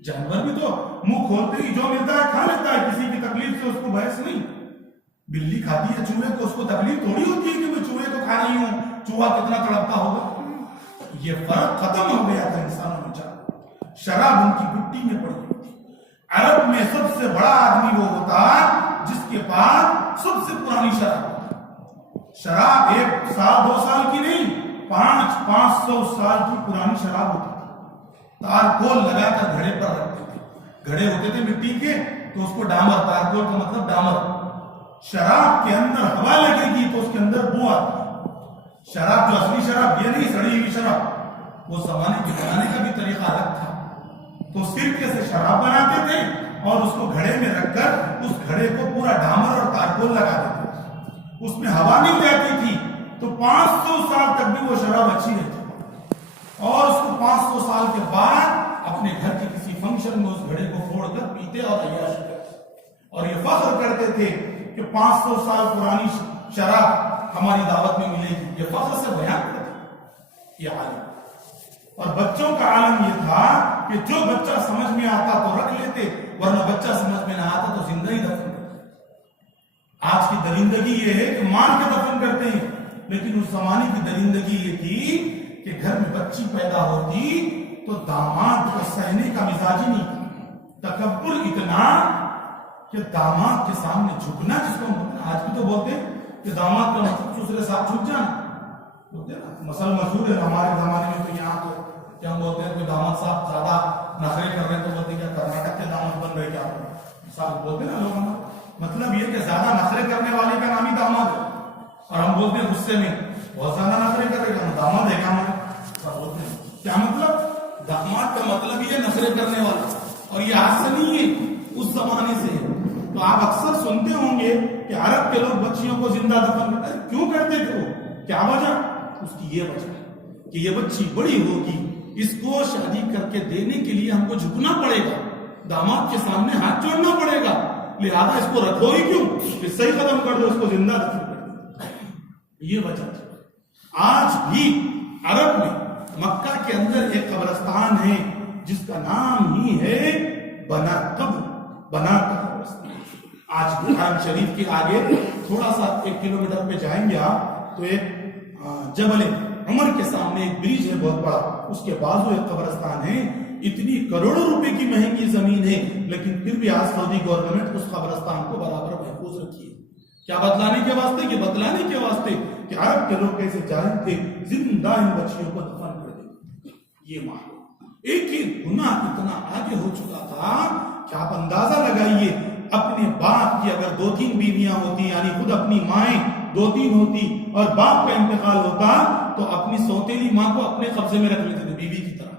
جانور بھی تو منہ کھولتے ہی جو ملتا ہے کھا لیتا ہے, کسی کی تکلیف سے اس کو بحث نہیں. بلی کھاتی ہے چوہے کو, اس کو تکلیف تھوڑی ہوتی ہے کہ میں چوہے کو کھا رہی ہوں, چوہا کتنا تڑپتا ہوگا. یہ فرق ختم ہو گیا تھا انسانوں میں جانور. شراب ان کی گٹی میں پڑی ہوئی تھی. عرب میں سب سے بڑا آدمی وہ ہوتا جس کے پاس سب سے پرانی شراب. شراب 1 سال 2 سال کی نہیں, 500 سال کی پرانی شراب ہوتی تھی. تارکول لگا کر گھڑے پر رکھتے تھے. گھڑے ہوتے تھے مٹی کے, تو اس کو ڈامر, تارکول کا مطلب ڈامر. شراب کے اندر ہوا لگے گی تو اس کے اندر بو آتی. شراب جو اصلی شراب یہ نہیں سڑی ہوئی شراب, وہ زمانے کے بنانے کا بھی طریقہ الگ تھا. تو سرکے سے شراب بناتے تھے اور اس کو گھڑے میں رکھ کر اس گھڑے کو پورا ڈامر اور تارکول لگا دیتے تھے. اس میں ہوا نہیں جاتی تھی, تو 500 سال تک بھی وہ شراب اچھی رہتی. اور اس کو 500 سال کے بعد اپنے گھر کے کسی فنکشن میں اس گھڑے کو پھوڑ کر پیتے اور عیاشی کرتے. اور یہ فخر کرتے تھے کہ 500 سال پرانی شراب ہماری دعوت میں ملے گی. یہ فخر سے بیان کرتے یہ عالم. اور بچوں کا عالم یہ تھا کہ جو بچہ سمجھ میں آتا تو رکھ لیتے, ورنہ بچہ سمجھ میں نہ آتا تو زندہ ہی دفن کرتے. آج کی درندگی یہ ہے کہ مان کے دفن کرتے ہیں, لیکن اس زمانے کی درندگی یہ تھی کہ گھر میں بچی پیدا ہوتی تو داماد کو سہنے کا مزاج ہی نہیں تھا. تکبر اتنا کہ داماد کے سامنے جھکنا, جس کو آج بھی تو بولتے ہیں کہ داماد کا مطلب دوسرے ساتھ جھک جانا بولتے ہیں نا. مسئلہ مشہور ہے ہمارے زمانے میں. تو یہاں تو کیا بولتے ہیں, کوئی داماد صاحب زیادہ نخرے کر رہے ہیں تو بولتے ہیں کیا کرناٹک کے داماد بن رہے, کیا صاحب بولتے ہیں نا لوگ. مطلب یہ کہ زیادہ نخرے کرنے والے کا نام ہی داماد ہے. اور ہم بولتے ہیں غصے میں بہت زیادہ نخرے کر رہے ہیں, داماد ہے کیا ہمارے بولتے ہیں. کیا مطلب, داماد کا مطلب یہ نخرے کرنے والا. اور یہ آج سے نہیں ہے, اس زمانے سے ہے. تو آپ اکثر سنتے ہوں گے کہ عرب کے لوگ بچیوں کو زندہ دفن کرتے ہیں. کیوں کرتے تھے وہ, کیا وجہ؟ اس کی یہ وجہ ہے کہ یہ بچی بڑی ہوگی, اس کو شادی کر کے دینے کے لیے ہم کو جھکنا پڑے گا, داماد کے سامنے ہاتھ جوڑنا پڑے گا, لہذا اس کو رکھو ہی کیوں, صحیح ختم کر دو, اس کو زندہ دفن کر دو. یہ وجہ تھی. آج بھی عرب میں مکہ کے اندر ایک قبرستان ہے جس کا نام ہی ہے بنا قبرستان. آج بھی حرم شریف کے آگے تھوڑا سا 1 کلومیٹر پہ جائیں گے آپ, تو ایک جبل عمر کے سامنے ایک برج ہے بہت بڑا, اس کے بازو ایک قبرستان ہے. اتنی کروڑوں روپے کی مہنگی زمین ہے, لیکن پھر بھی آج سعودی گورنمنٹ اس قبرستان کو برابر محفوظ رکھی ہے. کیا بتلانے کے واسطے, یہ بتلانے کے واسطے کہ عرب کے لوگ کیسے جاہل تھے, زندہ ان بچیوں کو دفن کر دیتے. یہ معلوم ایک ہی گناہ اتنا آگے ہو چکا تھا کہ آپ اندازہ لگائیے, اپنے باپ کی اگر 2-3 بیویاں ہوتی, یعنی خود اپنی مائیں 2-3 ہوتی اور باپ کا انتقال ہوتا, تو اپنی سوتیلی ماں کو اپنے قبضے میں رکھ لیتے تھے بیوی کی طرح.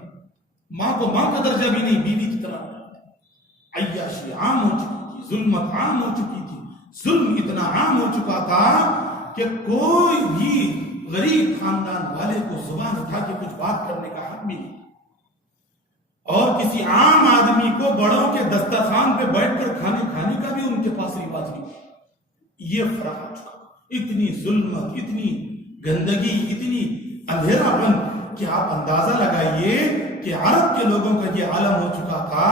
ماں کو ماں کا درجہ بھی نہیں, بیوی کی طرح. عیاشی عام ہو چکی تھی, ظلمت عام ہو چکی تھی, ظلم اتنا عام ہو چکا تھا کہ کوئی بھی غریب خاندان والے کو زبان اٹھا کے کچھ بات کرنے کا حق بھی نہیں, اور کسی عام آدمی کو بڑوں کے دسترخوان پہ بیٹھ کر کھانے کا بھی ان کے پاس رواج نہیں. یہ فرق آ چکا. اتنی ظلمت, اتنی گندگی, اتنی اندھیرا پن کہ آپ اندازہ لگائیے کہ عرب کے لوگوں کا یہ عالم ہو چکا تھا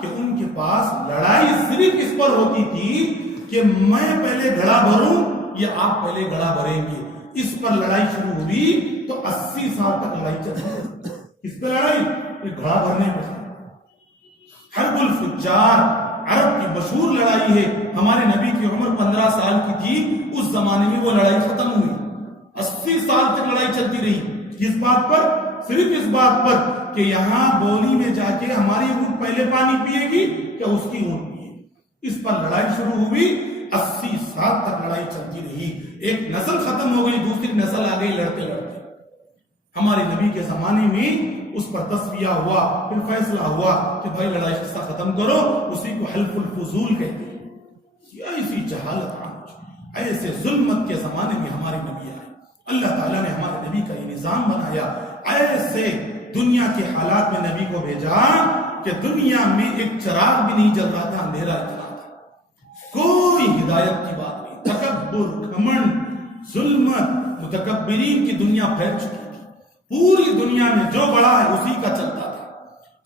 کہ ان کے پاس لڑائی صرف اس پر ہوتی تھی کہ میں پہلے گھڑا بھروں یا آپ پہلے گھڑا بھریں گے. اس پر لڑائی شروع ہوئی تو 80 سال تک لڑائی چلتی. اس پہ لڑائی, گھڑا بھرنے پہ. حرب الفجار عرب کی مشہور لڑائی ہے. ہمارے نبی کی عمر 15 سال کی تھی, اس زمانے میں وہ لڑائی ختم ہوئی. 80 سال تک لڑائی چلتی رہی. کس بات پر؟ صرف اس بات پر کہ یہاں بولی میں جا کے ہماری اونٹ پہلے پانی پیے گی کہ اس کی اونٹ پیے گی. اس پر لڑائی شروع ہوئی, 80 سال تک لڑائی چلتی رہی. ایک نسل ختم ہو گئی, دوسری نسل آ گئی لڑتے لڑتے. ہمارے نبی کے زمانے میں اس پر تصفیہ ہوا, پھر فیصلہ ہوا کہ بھائی لڑائی قصہ ختم کرو. اسی کو حلف الفضول کہتے ہیں. ایسی جہالت عام, ایسے ظلمت کے زمانے میں ہمارے نبی آئے. اللہ تعالیٰ نے ہمارے نبی کا یہ نظام بنایا, ایسے دنیا کے حالات میں نبی کو بھیجا کہ دنیا میں ایک چراغ بھی نہیں جل رہا تھا, اندھیرا اتنا تھا. کوئی ہدایت کی بات نہیں. تکبر, گھمنڈ, ظلمت, متکبرین کی دنیا پھیل چکی تھی. پوری دنیا میں جو بڑا ہے اسی کا چلتا تھا.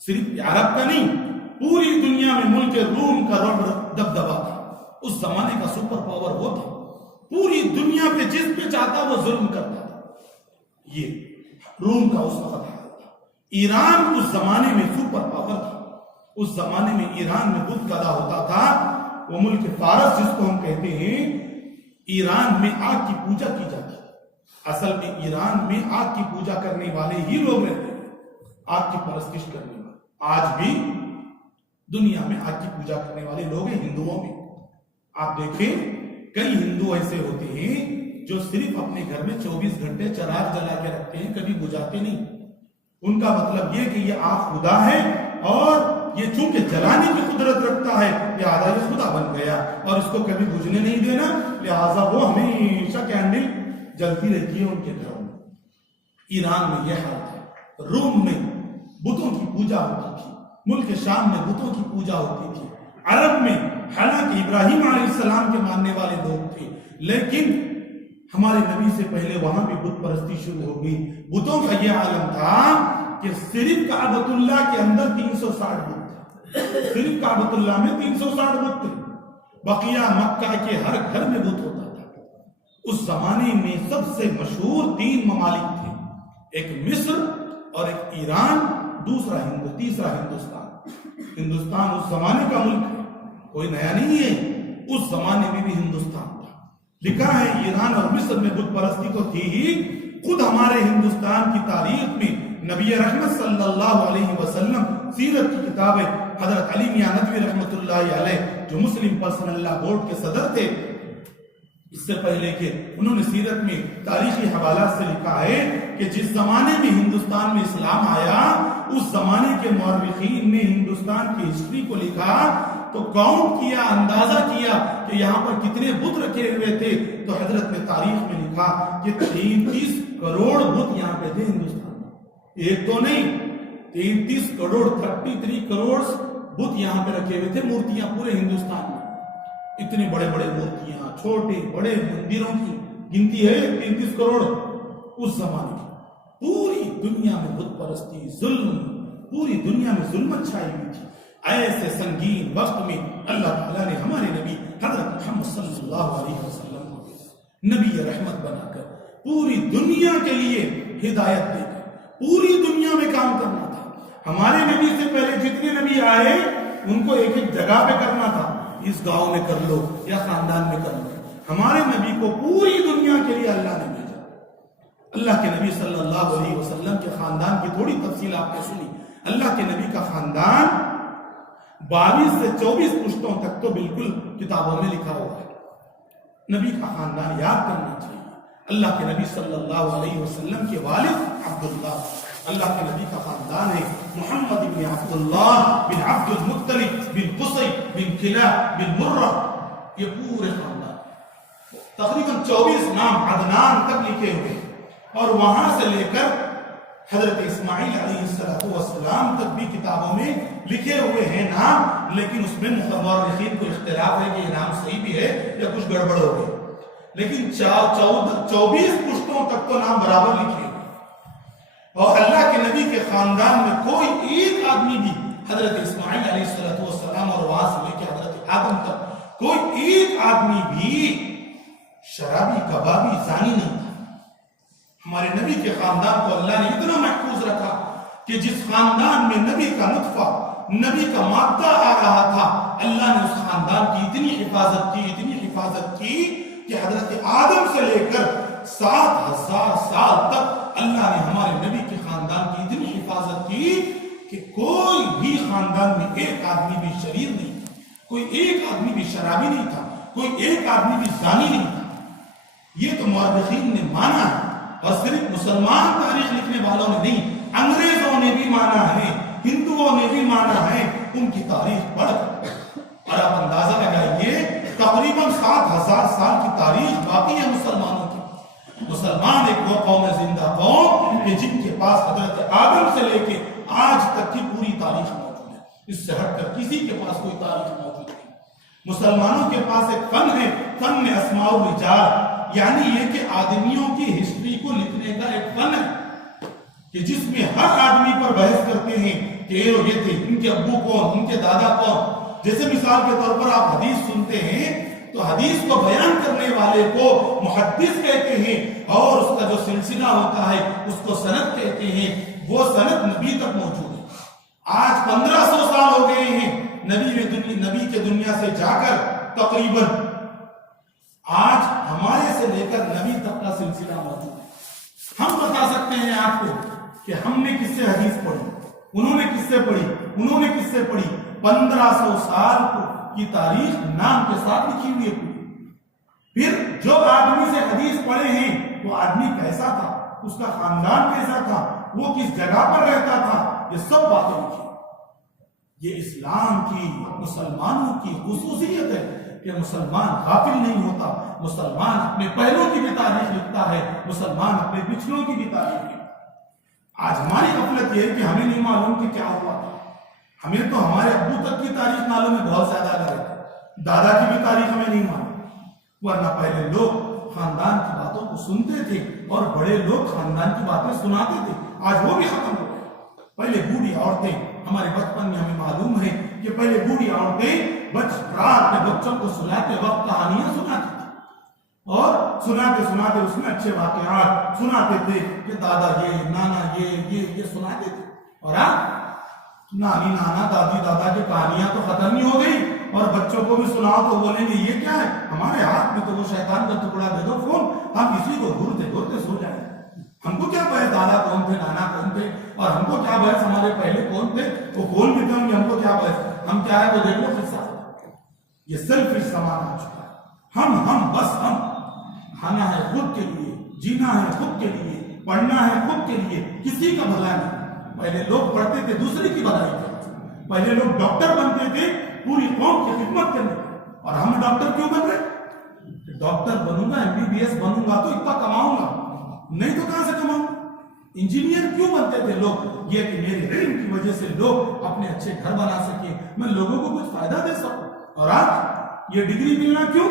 صرف عرب کا نہیں، پوری دنیا میں ملک روم کا دبدبا تھا، اس زمانے کا سپر پاور وہ تھا، پوری دنیا پہ جس پہ چاہتا وہ ظلم کرتا تھا، یہ روم کا اس وقت حال تھا۔ ایران اس زمانے میں سپر پاور تھا، اس زمانے میں ایران میں بت گدا ہوتا تھا، وہ ملک فارس جس کو ہم کہتے ہیں، ایران میں آگ کی پوجا کی جاتی ہے۔ اصل میں ایران میں آگ کی پوجا کرنے والے ہی لوگ رہتے ہیں، آگ کی پرستش کرنے والے۔ آج بھی دنیا میں آگ کی پوجا کرنے والے لوگ ہیں ہندوؤں میں۔ آپ دیکھیں کئی ہندو ایسے ہوتے ہیں جو صرف اپنے گھر میں 24 گھنٹے چراغ جلا کے رکھتے ہیں، کبھی بجھاتے نہیں۔ ان کا مطلب یہ کہ یہ آگ خدا ہے اور یہ چونکہ جلانے کی قدرت رکھتا ہے لہذا یہ خدا بن گیا اور اس کو کبھی بجھنے نہیں دینا، لہذا وہ ہمیشہ کینڈل جلتی رہتی ہے ان کے گھروں میں۔ ایران میں یہ حال ہے، روم میں بتوں کی پوجا ہوتی تھی، ملک شام میں بتوں کی پوجا ہوتی تھی، عرب میں حالانکہ ابراہیم علیہ السلام کے ماننے والے لوگ تھے، لیکن ہمارے نبی سے پہلے وہاں بھی بت پرستی شروع ہو گئی۔ بتوں کا یہ عالم تھا کہ صرف کعبۃ اللہ کے اندر 360 بت تھے، صرف کعبۃ اللہ میں 360 بت تھے، بقیہ مکہ کے ہر گھر میں بت ہوتا تھا۔ اس زمانے میں سب سے مشہور 3 ممالک تھے، ایک مصر اور ایک ایران، دوسرا تیسرا ہندوستان۔ ہندوستان اس زمانے کا ملک ہے، کوئی نیا نہیں ہے، اس زمانے میں بھی ہندوستان تھا۔ لکھا ہے ایران اور مصر میں بت پرستی تو تھی ہی، خود ہمارے ہندوستان کی تاریخ میں نبی رحمت صلی اللہ علیہ وسلم سیرت کی کتاب ہے، حضرت علی میاں ندوی رحمت اللہ علیہ جو مسلم پرسنل لا بورڈ کے صدر تھے، اس سے پہلے کہ انہوں نے سیرت میں تاریخی حوالات سے لکھا ہے کہ جس زمانے میں ہندوستان میں اسلام آیا، اس زمانے کے مورخین نے ہندوستان کی ہسٹری کو لکھا تو کاؤنٹ کیا، اندازہ کیا کہ یہاں پر کتنے بت رکھے ہوئے تھے، تو حضرت نے تاریخ میں لکھا کہ 33 کروڑ بت یہاں پہ تھے ہندوستان میں، ایک تو نہیں 33 کروڑ 33 کروڑ بت یہاں پہ رکھے ہوئے تھے، مورتیاں پورے ہندوستان میں، اتنے بڑے بڑے مورتیاں، چھوٹے بڑے مندروں کی گنتی ہے 33 کروڑ۔ اس زمانے کی پوری دنیا میں بت پرستی، ظلم، پوری دنیا میں ظلمت چھائی ہوئی تھی۔ ایسے سنگین وقت میں اللہ تعالیٰ نے ہمارے نبی حضرت محمد صلی اللہ علیہ وسلم کو نبی رحمت بنا کر پوری دنیا کے لیے ہدایت دے کر پوری دنیا میں کام کرنا تھا۔ ہمارے نبی سے پہلے جتنے نبی آئے ان کو ایک ایک جگہ پہ کرنا تھا، اس گاؤں میں کر لو یا خاندان میں کر لو۔ ہمارے نبی کو پوری دنیا کے لیے اللہ نے بھیجا۔ اللہ کے نبی صلی اللہ علیہ وسلم کے خاندان کی تھوڑی تفصیل آپ نے سنی۔ اللہ کے نبی کا خاندان 22 سے 24 پشتوں تک تو بالکل کتابوں میں لکھا ہوا ہے۔ نبی کا خاندان یاد کرنا چاہیے۔ اللہ کے نبی صلی اللہ علیہ وسلم کے والد عبداللہ، اللہ کے نبی کا خاندان ہے محمد بن عبداللہ بن عبد المطلب بن قصی بن کلاب بن مرہ، یہ پورے خاندان تقریباً 24 نام عدنان تک لکھے ہوئے، اور وہاں سے لے کر حضرت اسماعیل علیہ السلام تک بھی کتابوں میں لکھے ہوئے ہیں نام، لیکن اس میں مورخین کو اختلاف ہے کہ یہ نام صحیح بھی ہے یا کچھ گڑبڑ ہو گئی، لیکن 24 پشتوں تک تو نام برابر لکھے ہوئے۔ اور اللہ کے نبی کے خاندان میں کوئی ایک آدمی بھی حضرت اسماعیل علیہ السلام اور وہاں سے لے کے حضرت آدم تک کوئی ایک آدمی بھی شرابی، کبابی، زانی نہیں تھا۔ ہمارے نبی کے خاندان کو اللہ نے اتنا محفوظ رکھا کہ جس خاندان میں نبی کا نطفہ، نبی کا مادہ آ رہا تھا، اللہ نے اس خاندان کی اتنی حفاظت کی کہ حضرت آدم سے لے کر 7000 سال تک اللہ نے ہمارے نبی کے خاندان کی اتنی حفاظت کی کہ کوئی بھی خاندان میں ایک آدمی بھی شریر نہیں تھا، کوئی ایک آدمی بھی شرابی نہیں تھا، کوئی ایک آدمی بھی زانی نہیں تھا۔ یہ تو مورخین نے مانا ہے، اور صرف مسلمان تاریخ لکھنے والوں نے نہیں، انگریزوں نے بھی مانا ہے، ہندوؤں نے بھی مانا ہے، ان کی تاریخ پڑھ کر۔ اور آپ اندازہ لگائیے تقریباً 7000 سال کی تاریخ باقی ہے مسلمانوں کی۔ مسلمان ایک وہ قوم زندہ قوم کہ جن کے پاس حضرت آدم سے لے کے آج تک کی پوری تاریخ موجود ہے، اس سے ہٹ کر کسی کے پاس کوئی تاریخ موجود نہیں۔ مسلمانوں کے پاس ایک فن ہے، فن اسماء الرجال، یعنی یہ کہ آدمیوں کی ہسٹری کو لکھنے کا ایک فن ہے کہ جس میں ہر آدمی پر بحث کرتے ہیں کہ یہ تھے، ان کے ابو کون، ان کے دادا کون. جیسے مثال کے طور پر آپ حدیث سنتے ہیں تو حدیث کو بیان کرنے والے کو محدث کہتے ہیں، اور اس کا جو سلسلہ ہوتا ہے اس کو سند کہتے ہیں. وہ سند نبی تک موجود ہے. آج 1500 سال ہو گئے ہیں نبی کے دنیا سے جا کر. تقریباً آج ہمارے سے لے کر نبی تک کا سلسلہ موجود ہے. ہم بتا سکتے ہیں آپ کو کہ ہم نے کس سے حدیث پڑھی، انہوں نے کس سے پڑھی، انہوں نے کس سے پڑھی. 1500 سال کی تاریخ نام کے ساتھ لکھی ہوئی ہے. پھر جو آدمی سے حدیث پڑھے ہیں وہ آدمی کیسا تھا، اس کا خاندان کیسا تھا، وہ کس جگہ پر رہتا تھا، یہ سب باتیں لکھی. یہ اسلام کی، مسلمانوں کی خصوصیت ہے کہ مسلمان غافل نہیں ہوتا. مسلمان اپنے پہلوں کی بھی تاریخ لکھتا ہے، مسلمان اپنے پچھلوں کی بھی تاریخ لکھتا ہے. آج ہماری غفلت یہ ہے کہ ہمیں نہیں معلوم کہ کیا ہوا تھا. ہمیں تو ہمارے ابو تک کی تاریخ معلوم ہے، بہت زیادہ لگے تھے، دادا کی بھی تاریخ ہمیں نہیں معلوم. ورنہ پہلے لوگ خاندان کی باتوں کو سنتے تھے اور بڑے لوگ خاندان کی باتیں سناتے تھے. آج وہ بھی ختم ہو گئے. پہلے بوڑھی عورتیں، ہمارے بچپن میں ہمیں معلوم ہے کہ پہلے بوڑھی عورتیں رات میں بچوں کو سلاتے وقت کہانیاں سناتی تھی، اور سناتے سناتے اس میں اچھے واقعات سناتے تھے کہ دادا یہ، نانا یہ سناتے تھے. اور نانی نانا دادی دادا کی کہانیاں تو ختم ہی ہو گئی، اور بچوں کو بھی سناؤ تو بولیں گے یہ کیا ہے، ہمارے ہاتھ میں تو وہ شیطان کا ٹکڑا دے دو فون، ہم اسی کو گھورتے گھورتے سو جائیں. ہم کو کیا بحث دادا کون تھے، نانا کون تھے، اور ہم کو کیا بحث ہمارے پہلے کون تھے، وہ کون بھی تھے، ہم کو کیا بحث، ہم کیا ہے وہ دیکھ لو قصہ. یہ سیلفش زمانہ آ چکا ہے. ہم بس ہم کھانا ہے خود کے لیے، جینا ہے خود کے لیے، پڑھنا ہے خود کے لیے، کسی کا بھلا نہیں. پہلے لوگ پڑھتے تھے دوسرے کی بھلائی کرتے، پہلے لوگ ڈاکٹر بنتے تھے پوری قوم کی خدمت کرنے. اور ہم ڈاکٹر کیوں بن رہے؟ ڈاکٹر بنوں گا، MBBS بنوں گا تو اتنا کماؤں گا، نہیں تو کہاں سے کماؤں. انجینئر کیوں بنتے تھے لوگ؟ یہ کہ میرے علم کی وجہ سے لوگ اپنے اچھے گھر بنا سکے، میں لوگوں کو کچھ فائدہ دے سکوں. اور آج یہ ڈگری ملنا کیوں؟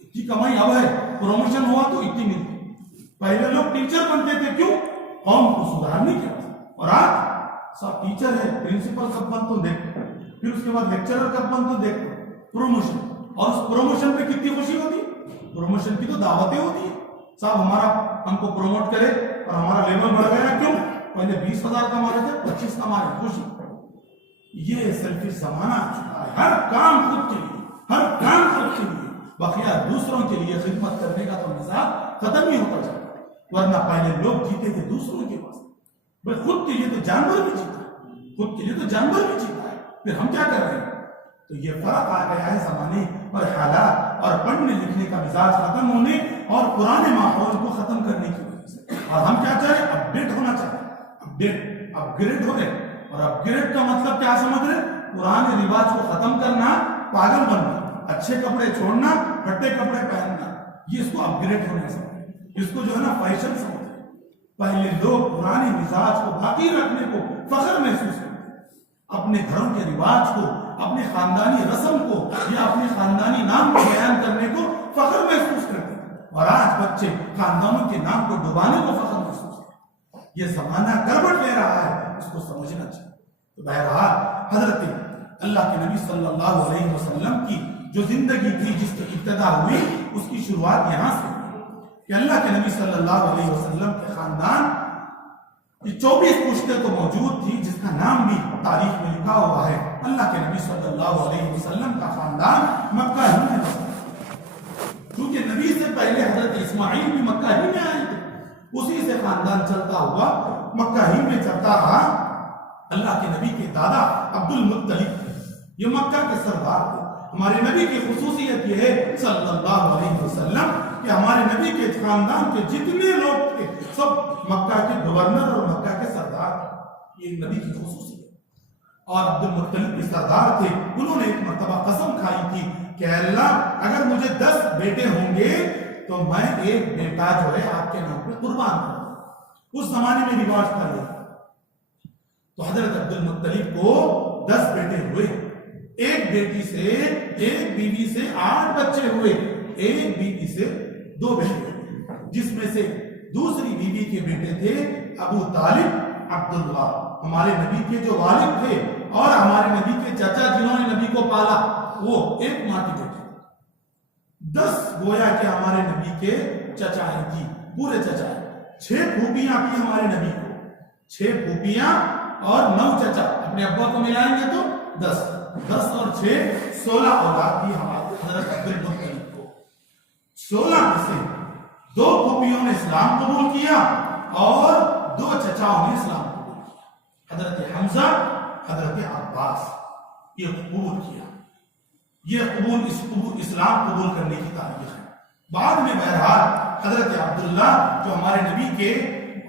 اتنی کمائی اب ہے، پروموشن ہوا تو اتنی ملتی. پہلے لوگ ٹیچر بنتے تھے کیوں؟ قوم کو سدھارنے کے لیے. اور آج سب ٹیچر ہے، پرنسپل کب بن تو دیکھو، پھر اس کے بعد لیکچرر کب بن تو دیکھو، پروموشن. اور اس پروموشن پہ کتنی خوشی ہوتی ہے، پروموشن کی تو دعوتیں ہوتی ہیں. صاحب ہمارا ہم کو پروموٹ کرے اور ہمارا لیول بڑھ گیا. کیوں؟ پہلے 20,000 کما رہے تھے، 25 کما رہے، خوشی. یہ سیلفش زمانہ آ چکا ہے. ہر کام خود کے لیے، ہر کام خود کے لیے، بقیہ دوسروں کے لیے خدمت کرنے کا تو مزاج ختم ہی ہوتا جاتا ہے. ورنہ پہلے لوگ جیتے تھے دوسروں کے پاس، بس خود کے لیے تو جانور بھی جیتا ہے، خود کے لیے تو جانور بھی جیتا ہے. پھر ہم کیا کر رہے ہیں؟ تو یہ فرق آ گیا ہے زمانے اور حالات اور پڑھنے لکھنے کا مزاج ختم ہونے اور پرانے ماحول کو ختم کرنے کی وجہ سے. اور ہم کیا چاہیں؟ اپڈیٹ ہونا چاہتے، اپ گریڈ ہو رہے. اور اپ گریڈ کا مطلب کیا سمجھ رہے؟ پرانے رواج کو ختم کرنا، پاگل بننا، اچھے کپڑے چھوڑنا، پھٹے کپڑے پہننا، یہ اس کو اپ گریڈ ہونا سمجھ، اس کو جو ہے نا فیشن سمجھ. پہلے لوگ پرانے مزاج کو باقی رکھنے کو فخر محسوس کرتے، اپنے گھروں کے رواج کو، اپنے خاندانی رسم کو یا اپنے خاندانی نام کو بیان کرنے کو فخر محسوس کرتے. اور آج بچے خاندانوں کے نام کو ڈبانے کو فخر محسوس کرتے. یہ زمانہ کروٹ لے رہا ہے، اس کو سمجھنا چاہیے. تو بہرحال حضرت اللہ کے نبی صلی اللہ علیہ وسلم کی جو زندگی تھی، جس کی ابتدا ہوئی، اس کی شروعات یہاں سے کہ اللہ کے نبی صلی اللہ علیہ وسلم کے خاندان کی 24 پشتیں تو موجود تھی، جس کا نام بھی تاریخ میں لکھا ہوا ہے. اللہ کے نبی صلی اللہ علیہ وسلم کا خاندان مکہ ہی میں بسا، کیونکہ نبی سے پہلے حضرت اسماعیل بھی مکہ ہی میں آئے تھے. اسی سے خاندان چلتا ہوا مکہ ہی میں چلتا رہا. اللہ کے نبی کے دادا عبد المطلب تھے، یہ مکہ کے سردار تھے. ہمارے نبی کی خصوصیت یہ ہے صلی اللہ علیہ وسلم کہ ہمارے نبی کے خاندان کے جتنے لوگ تھے سب مکہ کے گورنر اور مکہ کے سردار تھے. یہ نبی کی خصوصیت. اور عبد المطلب کے سردار تھے. انہوں نے ایک مرتبہ قسم کھائی تھی کہ اللہ اگر مجھے 10 بیٹے ہوں گے تو میں ایک بیٹا جو ہے آپ کے نام پہ قربان کروں. اس زمانے میں رواج تھا یہ. تو حضرت عبد المطلب کو 10 بیٹے ہوئے. ایک بیٹی سے، ایک بیوی سے 8 بچے ہوئے. ایک بیوی سے 2 بیٹے، جس میں سے دوسری بیوی کے بیٹے تھے ابو طالب عبداللہ، ہمارے نبی کے جو والد تھے اور ہمارے نبی کے چچا جنہوں نے نبی کو پالا، وہ ایک ماں کی بیٹی، 10 گویا کہ ہمارے نبی کے چچا ہیں جی، پورے چچا ہیں، 6 پھوپیاں کی ہمارے نبی کو، 6 پھوپیاں اور 9 چچا، اپنے ابا کو ملائیں گے تو 10 اور 6 16 اولاد کی ہمارے حضرت عبدالمطلب کو، 16 میں سے 2 پھوپیوں نے اسلام قبول کیا اور 2 چچاؤں نے اسلام قبول کیا، حضرت حمزہ، حضرت عباس، یہ قبول کیا، یہ اسلام قبول کرنے کی تاریخ ہے۔ بعد میں بہرحال حضرت عبداللہ جو ہمارے نبی کے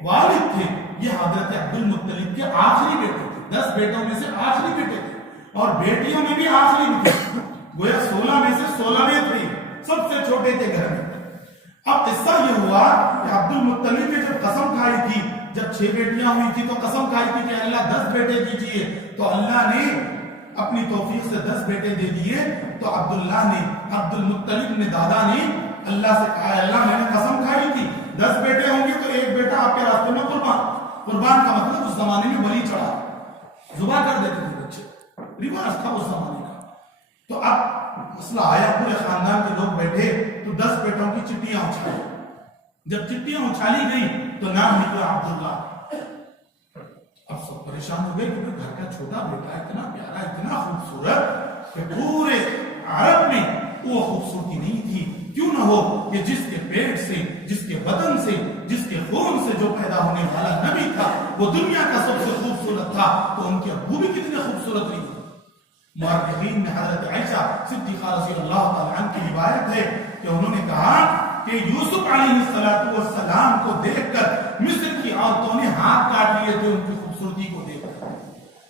والد تھے، یہ حضرت عبدالمطلب کے آخری بیٹے تھے، 10 بیٹوں میں سے آخری بیٹے تھے، اور بیٹیوں میں بھی آخری بھی تھے، گویا 16 میں سے 16ویں تھے، سب سے چھوٹے تھے گھر میں۔ اب قصہ یہ ہوا کہ عبدالمطلب نے جب قسم کھائی تھی، جب 6 بیٹیاں ہوئی تھی تو قسم کھائی تھی کہ اللہ 10 بیٹے دیجئے، تو اللہ نے اپنی توفیق سے 10 بیٹے دے دیے، تو عبداللہ نے، عبدالمطلب نے، دادا نے اللہ سے کہا، اللہ میں نے قسم کھائی تھی 10 بیٹے ہوں گے تو ایک بیٹا آپ کے راستے میں قربان کا مطلب اس زمانے میں بلی چڑھا، ذبح کر دیتے تھے بچے، رواج تھا اس زمانے کا۔ تو اب مسئلہ آیا، پورے خاندان کے لوگ بیٹھے تو 10 بیٹوں کی چٹیاں اچھالی، جب چٹیاں اچھالی گئی تو نام نکلا عبداللہ۔ اب سب پریشان ہو گئے کیونکہ گھر کا چھوٹا بیٹا اتنا پیارا، اتنا خوبصورت کہ پورے عرب میں وہ خوبصورتی نہیں تھی، کیوں نہ ہو کہ جس کے پیٹ سے، جس کے بدن سے، جس کے خون سے جو پیدا ہونے والا نبی تھا وہ دنیا کا سب سے خوبصورت تھا، تو ان کے ابو بھی کتنے خوبصورت نہیں تھے۔ مورخین میں حضرت عائشہ صدیقہ رضی اللہ تعالیٰ عنہ کی روایت ہے کہ انہوں نے کہا کہ یوسف علیہ السلام کو دیکھ کر مصر کی عورتوں نے ہاتھ کاٹ لیے تھے ان کی خوبصورتی کو دیکھ کر۔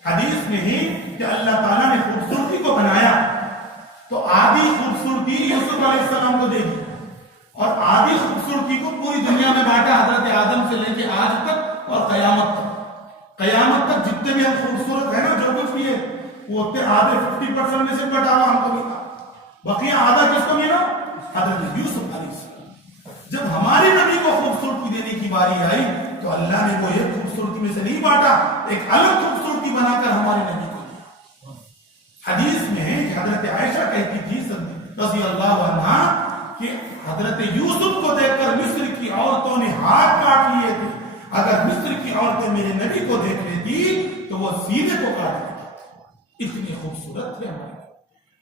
حدیث میں ہی کہ اللہ تعالیٰ نے خوبصورتی کو بنایا تو آدھی خوبصورتی یوسف علیہ السلام کو دے دی اور آدھی خوبصورتی کو پوری دنیا میں بانٹا، حضرت آدم سے لے کے آج تک اور قیامت تک۔ قیامت تک جتنے بھی ہم خوبصورت ہیں نا، جو کچھ بھی ہے وہ آدھے 50% میں سے بٹا ہوا ہم کو ملا، بقیہ آدھا کس کو ملا؟ حضرت یوسف علیہ السلام۔ جب ہمارے نبی کو خوبصورتی دینے کی باری آئی تو اللہ نے وہ ایک خوبصورتی میں سے نہیں بانٹا، ایک الگ خوبصورتی بنا کر ہمارے نبی کو دیا۔ حدیث میں ہے کہ حضرت عائشہ کہتی تھی رضی اللہ عنہا کہ حضرت یوسف کو دیکھ کر مصر کی عورتوں نے ہاتھ کاٹ لیے تھے، اگر مصر کی عورتیں میرے نبی کو دیکھ لیتی تو وہ سینے کو کاٹ لیتی، اتنے خوبصورت تھے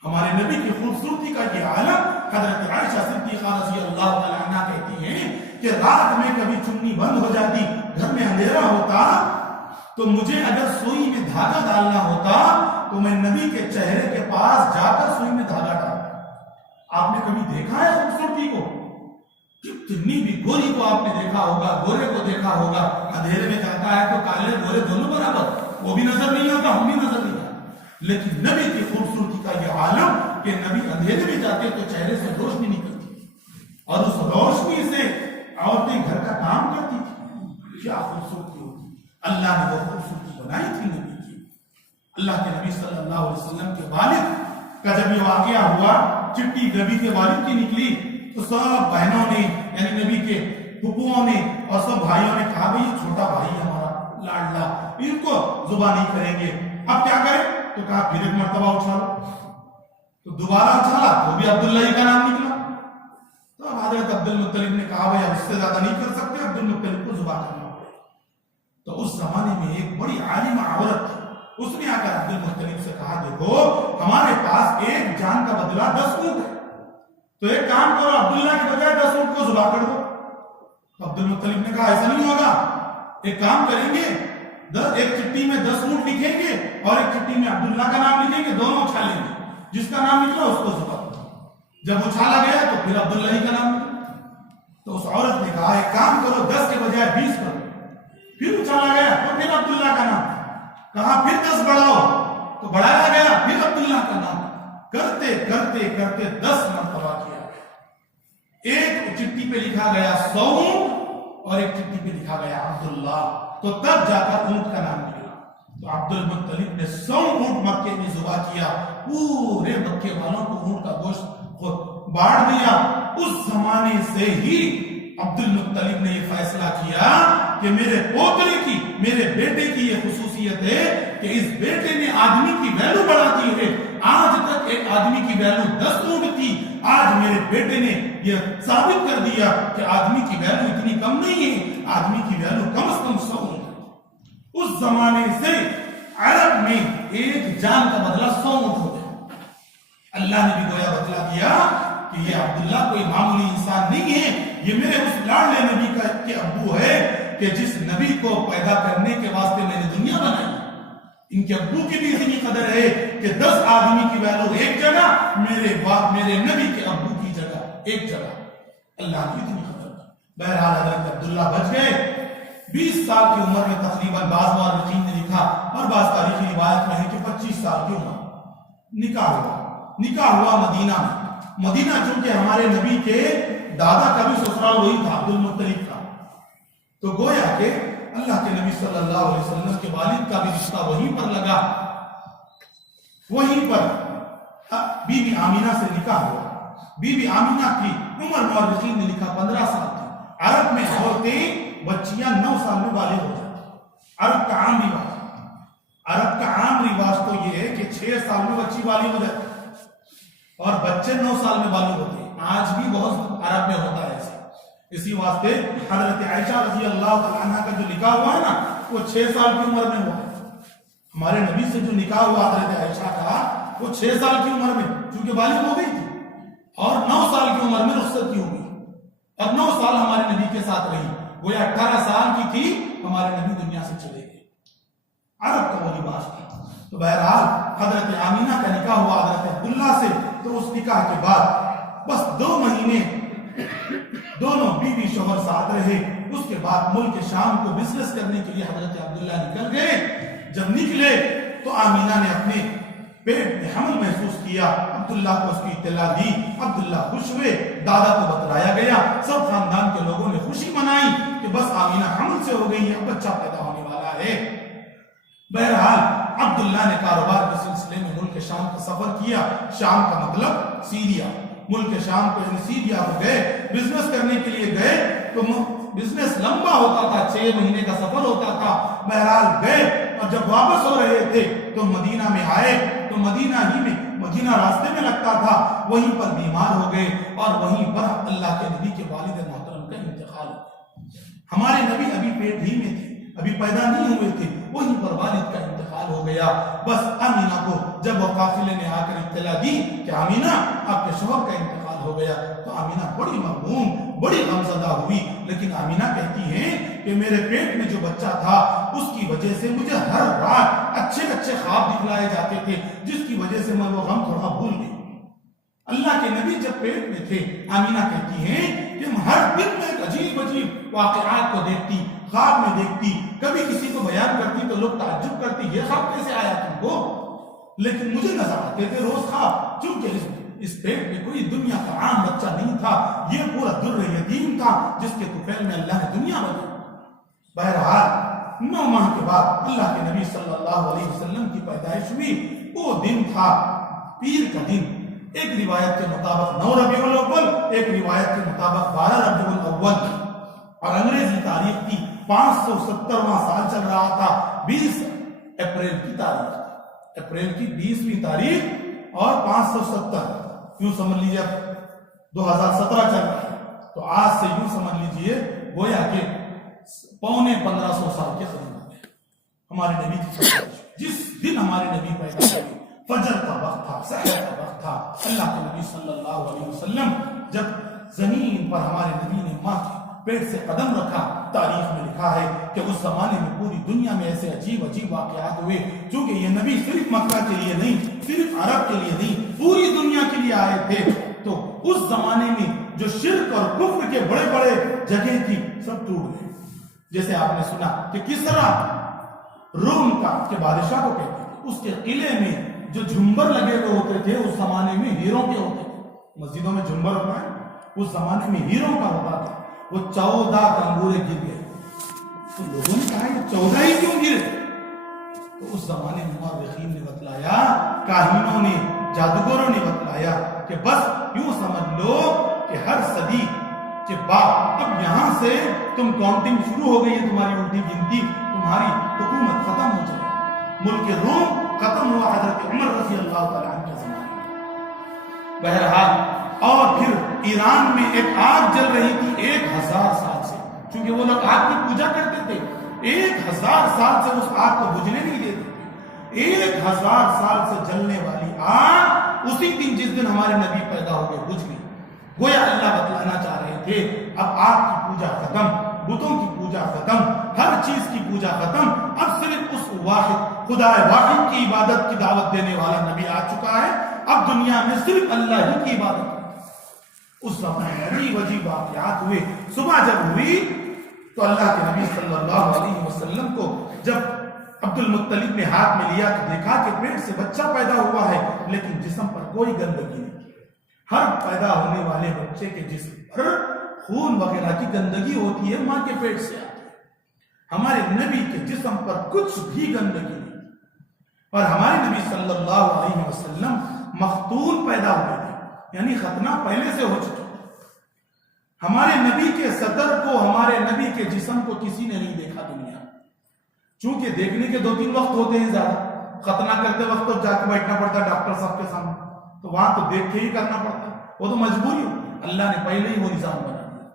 ہمارے نبی کی خوبصورتی کا یہ عالم۔ حضرت عائشہ صدیقہ رضی اللہ عنہا کہتی ہیں کہ رات میں کبھی چنی بند ہو جاتی، گھر میں اندھیرا ہوتا، تو مجھے اگر سوئی میں دھاگا ڈالنا ہوتا تو میں نبی کے چہرے کے پاس جا کر سوئی میں دھاگا ڈالتا۔ آپ نے کبھی دیکھا ہے خوبصورتی کو؟ کتنی بھی گوری کو آپ نے دیکھا ہوگا، گورے کو دیکھا ہوگا، اندھیرے میں جاتا ہے تو کالے گورے دونوں برابر، وہ بھی نظر نہیں آتا، ہم بھی نظر نہیں آتا۔ لیکن نبی کی خوبصورتی کا یہ عالم کہ نبی اندھیرے میں جاتے تو چہرے سے روشنی نکلتی اور اس روشنی سے عورتیں گھر کا کام کرتی تھی، کیا خوبصورتی ہوتی۔ اللہ نے وہ خوبصورتی بنائی تھی نبی کی۔ اللہ کے نبی صلی اللہ علیہ وسلم کے والد کا جب یہ واقعہ ہوا، چٹھی نبی کے والد کی نکلی تو سب بہنوں نے، یعنی نبی کے پھپھوؤں نے اور سب بھائیوں نے کہا بھئی چھوٹا بھائی ہمارا لاڈلا، ان کو ذبح نہیں کریں گے، اب کیا کریں؟ تو کہا پھر ایک مرتبہ اچھالو، تو دوبارہ اچھالا تو بھی عبداللہ کا نام نکلا۔ تو اب حضرت عبدالمطلب نے کہا بھئی اب اس سے زیادہ نہیں کر سکتے، عبدالمطلب کو ذبح کرنا پڑے۔ تو اس زمانے میں ایک بڑی عالمہ عورت تھی، اس نے آ کر عبدالمطلب سے کہا دیکھو ہمارے پاس ایک جان کا بدلہ 10 اونٹ ہے، تو ایک کام کرو عبداللہ کے بجائے 10 اونٹ کو ذبح کر دو۔ عبدالمطلب نے کہا ایسا نہیں ہوگا، ایک کام کریں گے، ایک چٹھی میں 10 اونٹ لکھیں گے اور ایک چٹھی میں عبداللہ کا نام لکھیں گے، دونوں اچھالیں گے، جس کا نام نکلا اس کو ذبح کرو۔ جب اچھالا گیا تو پھر عبداللہ کا نام نکلا۔ تو اس عورت نے کہا ایک کام کرو 10 کے بجائے 20 کرو، پھر اچھالا گیا تو پھر عبداللہ کا نام کہا، پھر 10 بڑھاؤ تو بڑھایا گیا، پھر عبداللہ کا نام، کرتے کرتے کرتے 10 مرتبہ کیا۔ ایک چٹھی پہ لکھا گیا 100 اونٹ اور ایک چٹھی پہ لکھا گیا عبداللہ، تو تب جا کر اونٹ کا نام نکلا۔ تو عبدالمطلب نے 100 اونٹ مکے میں ذبح کیا، پورے مکے والوں کو اونٹ کا گوشت بانٹ دیا۔ اس زمانے سے ہی عبدالمطلب نے یہ فیصلہ کیا کہ میرے پوترے کی، میرے بیٹے کی یہ خصوصیت ہے کہ اس بیٹے نے آدمی کی ویلو بڑھا دی ہے۔ آج تک ایک آدمی کی ویلو 10 اونٹ تھی، آج میرے بیٹے نے یہ ثابت کر دیا کہ آدمی کی ویلو اتنی کم نہیں ہے، آدمی کی ویلو کم از کم 100 اونٹ ہے۔ اس زمانے سے عرب میں ایک جان کا بدلہ 100 اونٹ ہو گیا۔ اللہ نے بھی گویا بتلا دیا کہ یہ عبداللہ کوئی معمولی انسان نہیں ہے، یہ میرے اس لاڈلے نبی کا کے ابو ہے کہ جس نبی کو پیدا کرنے کے واسطے میں نے دنیا بنائی۔ ان کے ابو کی بھی اتنی قدر ہے کہ 10 آدمی کی ویلو ایک جگہ، میرے نبی کے ابو کی جگہ ایک جگہ، اللہ کی اتنی قدر۔ بہرحال حضرت عبداللہ بچ گئے۔ 20 سال کی عمر میں تقریباً بعض مورخین نے لکھا اور بعض تاریخی روایت میں ہے کہ 25 سال کی عمر نکاح ہوا مدینہ میں۔ مدینہ چونکہ ہمارے نبی کے دادا کا بھی سسرال وہی تھا، عبد المطلب کا، تو گویا کہ اللہ کے نبی صلی اللہ علیہ وسلم کے والد کا بھی رشتہ وہیں پر لگا۔ وہیں پر بی بی آمینہ سے نکاح ہوا۔ بی بی آمینہ کی عمر مورخین نے لکھا 15 سال تھی۔ عرب میں عورتیں بچیاں 9 سال میں بالغ ہو جاتی۔ عرب کا عام رواج تو یہ ہے کہ 6 سال میں بچی بالغ ہو جاتی اور بچے 9 سال میں بالغ ہوتے ہیں۔ آج بھی بہت عرب میں ہوتا ہے ایسا۔ اسی واسطے حضرت عائشہ رضی اللہ تعالیٰ عنہ کا جو نکاح ہوا ہے نا، وہ 6 سال کی عمر میں ہوا ہے۔ ہمارے نبی سے جو نکاح ہوا حضرت عائشہ کا، وہ 6 سال کی عمر میں، چونکہ بالغ ہو گئی تھی، اور 9 سال کی عمر میں رخصت کی ہو گئی، اور 9 سال ہمارے نبی کے ساتھ رہی۔ وہ 18 سال کی تھی، ہمارے نبی دنیا سے چلے گئے۔ عرب کا وہ لباس تھا۔ تو بہرحال حضرت آمینہ کا نکاح ہوا حضرت عبداللہ سے۔ تو اس نکاح کے بعد بس 2 مہینے دونوں بیوی شوہر ساتھ رہے۔ اس کے بعد ملک شام کو بزنس کرنے کے لیے حضرت عبداللہ نکل گئے۔ جب نکلے تو آمینہ نے اپنے پیٹ میں حمل محسوس کیا۔ عبداللہ کو اس کی اطلاع دی، عبداللہ خوش ہوئے، دادا کو بتلایا گیا، سب خاندان کے لوگوں نے خوشی منائی کہ بس آمینہ حمل سے ہو گئی ہے، اب بچہ پیدا ہونے والا ہے۔ بہرحال عبداللہ نے کاروبار کے سلسلے میں ملک شام کا سفر کیا۔ شام کا مطلب سیریا، ملک شام کو یعنی سیریا کو گئے، بزنس کرنے کے لیے گئے۔ تو بزنس لمبا ہوتا تھا، 6 مہینے کا سفر ہوتا تھا۔ بہرحال گئے اور جب واپس ہو رہے تھے تو مدینہ میں آئے تو مدینہ راستے میں لگتا تھا، وہیں پر بیمار ہو گئے اور وہیں پر اللہ کے نبی کے والد محترم کا انتقال ہو گیا۔ ہمارے نبی ابھی پیٹ ہی میں تھے، ابھی پیدا نہیں ہوئے تھے، وہیں پر والد کا انتقال ہو گیا۔ بس آمینہ کو جب وہ قافلے میں آ کر اطلاع دی کہ آمینہ آپ کے شوہر کا انتقال ہو گیا، تو آمینہ بڑی مغموم، بڑی غمزدہ ہوئی۔ لیکن آمینہ کہتی ہیں کہ میرے پیٹ میں جو بچہ تھا اس کی وجہ سے مجھے ہر رات اچھے خواب دکھلائے جاتے تھے، جس کی وجہ سے میں وہ غم تھوڑا بھول گئی۔ اللہ کے نبی جب پیٹ میں تھے، آمینہ کہتی ہیں کہ ہر دن میں ایک عجیب واقعات کو دیکھتی، خواب میں دیکھتی، کبھی کسی کو بیان کرتی تو لوگ تعجب کرتی، یہ خواب کیسے آیا تم کو؟ لیکن مجھے نظر آتے تھے روز خواب، چونکہ اس پیٹ میں کوئی دنیا کا عام بچہ نہیں تھا، یہ پورا در یتیم تھا جس کے طفیل میں اللہ نے دنیا بنائی۔ بہرحال 9 ماہ کے بعد اللہ کے نبی صلی اللہ علیہ وسلم کی پیدائش ہوئی۔ وہ دن تھا پیر کا دن، ایک روایت کے مطابق 9 ربیع الاول، ایک روایت کے مطابق 12 ربیع الاول، اور انگریزی تاریخ کی 570واں سال چل رہا تھا۔ 20 اپریل کی تاریخ، اپریل کی 20ویں تاریخ اور 570، یوں سمجھ لیجیے 2017 چل رہا ہے، تو آج سے یوں سمجھ لیجیے گویا کہ 1500 سال کے قریب ہو گئے ہمارے نبی کی پیدائش۔ جس دن ہمارے نبی پیدا ہوئے، فجر کا وقت تھا، سحر کا وقت تھا۔ اللہ کے نبی صلی اللہ علیہ وسلم جب زمین پر ہمارے نبی نے ماں کے پیٹ سے قدم رکھا، تاریخ میں لکھا ہے کہ اس زمانے میں پوری دنیا میں ایسے عجیب واقعات ہوئے، چونکہ یہ نبی صرف مکہ کے لیے نہیں، صرف عرب کے لیے نہیں، پوری دنیا کے لیے آئے تھے۔ تو اس زمانے میں جو شرک اور کفر کے بڑے جگہ تھی، سب ٹوٹ گئے۔ جیسے آپ نے سنا کہ کسرا روم کے بادشاہ کو کہتے تھے، اس کے قلعے میں جو جھمبر لگے ہوئے ہوتے تھے اس زمانے میں ہیروں کے ہوتے تھے۔ مسجدوں میں جھمبر ہوتا ہے، اس زمانے میں ہیروں کا ہوتا تھا۔ وہ 14 کنگورے گر گئے، تو لوگوں نے کہا یہ 14 ہی کیوں گرے؟ تو اس زمانے میں مورخین نے بتلایا، کاہنوں نے، جادوگروں نے بتلایا کہ بس یوں سمجھ لو کہ ہر صدی کہ باپ اب یہاں سے تم کاؤنٹنگ شروع ہو گئی ہے، تمہاری الٹی گنتی، تمہاری حکومت ختم ہو جائے. ملک روم ختم ہوا حضرت عمر رضی اللہ تعالیٰ عنہ کے زمانے میں. بہرحال اور پھر ایران میں ایک آگ جل رہی تھی 1000 سال سے، چونکہ وہ لوگ آگ کی پوجا کرتے تھے. 1000 سال سے اس آگ کو بجھنے نہیں دیتے تھے. 1000 سال سے جلنے والی آگ اسی دن جس دن ہمارے نبی پیدا ہو گئے بجھ گئی. گویا اللہ بتلانا چاہ رہے تھے اب آگ کی پوجا ختم، بتوں کی پوجا ختم، ہر چیز کی پوجا ختم. اب صرف اس واحد خدا واحد کی عبادت کی دعوت دینے والا نبی آ چکا ہے. اب دنیا میں صرف اللہ ہی کی عبادت. اس زمانے میں عجیب عجیب واقعات ہوئے. صبح جب ہوئی تو اللہ کے نبی صلی اللہ علیہ وسلم کو جب عبد المطلب نے ہاتھ میں لیا تو دیکھا کہ پیٹ سے بچہ پیدا ہوا ہے لیکن جسم پر کوئی گندگی نہیں. ہر پیدا ہونے والے بچے کے جسم پر خون وغیرہ کی گندگی ہوتی ہے، ماں کے پیٹ سے آتی ہے. ہمارے نبی کے جسم پر کچھ بھی گندگی نہیں. اور ہمارے نبی صلی اللہ علیہ وسلم مختون پیدا ہوئے تھے، یعنی ختنہ پہلے سے ہو چکا. ہمارے نبی کے صدر کو، ہمارے نبی کے جسم کو کسی نے نہیں دیکھا دنیا. چونکہ دیکھنے کے 2-3 وقت ہوتے ہیں زیادہ. ختنہ کرتے وقت تو جا کے بیٹھنا پڑتا ہے ڈاکٹر صاحب کے سامنے، تو وہاں تو دیکھ کے ہی کرنا پڑتا ہے، وہ تو مجبوری ہو. اللہ نے پہلے ہی وہ نظام بنا دیا.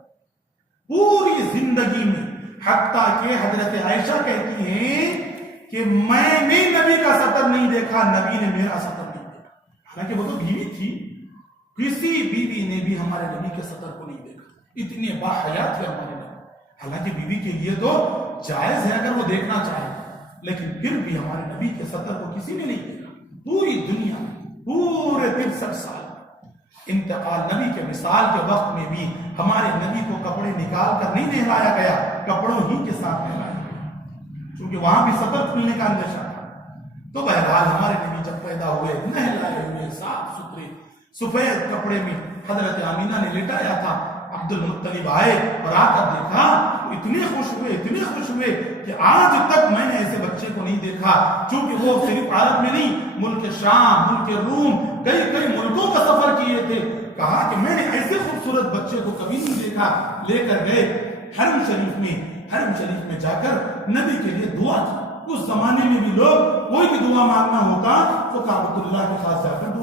پوری زندگی میں حتیٰ کہ حضرت عائشہ کہتی ہیں کہ میں نے نبی کا سطر نہیں دیکھا، نبی نے میرا سطر نہیں دیکھا. حالانکہ وہ تو بیوی تھی، کسی بیوی نے بھی ہمارے نبی کے سطر کو نہیں دیکھا. اتنے باحیا تھے ہمارے نبی. حالانکہ بیوی کے لیے تو جائز ہے اگر وہ دیکھنا چاہے، لیکن پھر بھی ہمارے نبی کے سطر کو کسی نے نہیں دیکھا. پوری دنیا پورے 63 سال انتقال نبی کے مثال کے وقت میں بھی ہمارے نبی کو کپڑے نکال کر نہیں نہلایا گیا، کپڑوں ہی کے ساتھ نہلایا گیا، چونکہ وہاں بھی سطر کھلنے کا اندیشہ تھا. تو بہرحال ہمارے نبی جب پیدا ہوئے نہلائے ہوئے صاف ستھرے سفید کپڑے میں حضرت آمینہ نے لٹایا تھا. عبد المطلب آئے اور آ کر دیکھا، اتنے خوش ہوئے کہ آج تک میں نے ایسے بچے کو نہیں دیکھا. چونکہ وہ صرف عرب میں نہیں، ملک شام، ملک روم، کئی ملکوں کا سفر کیے تھے. کہا کہ میں نے ایسے خوبصورت بچے کو کبھی نہیں دیکھا. لے کر گئے حرم شریف میں جا کر نبی کے لیے دعا کی. اس زمانے میں بھی لوگ کوئی بھی دعا مانگنا ہوتا تو کعبۃ اللہ کے پاس جا کر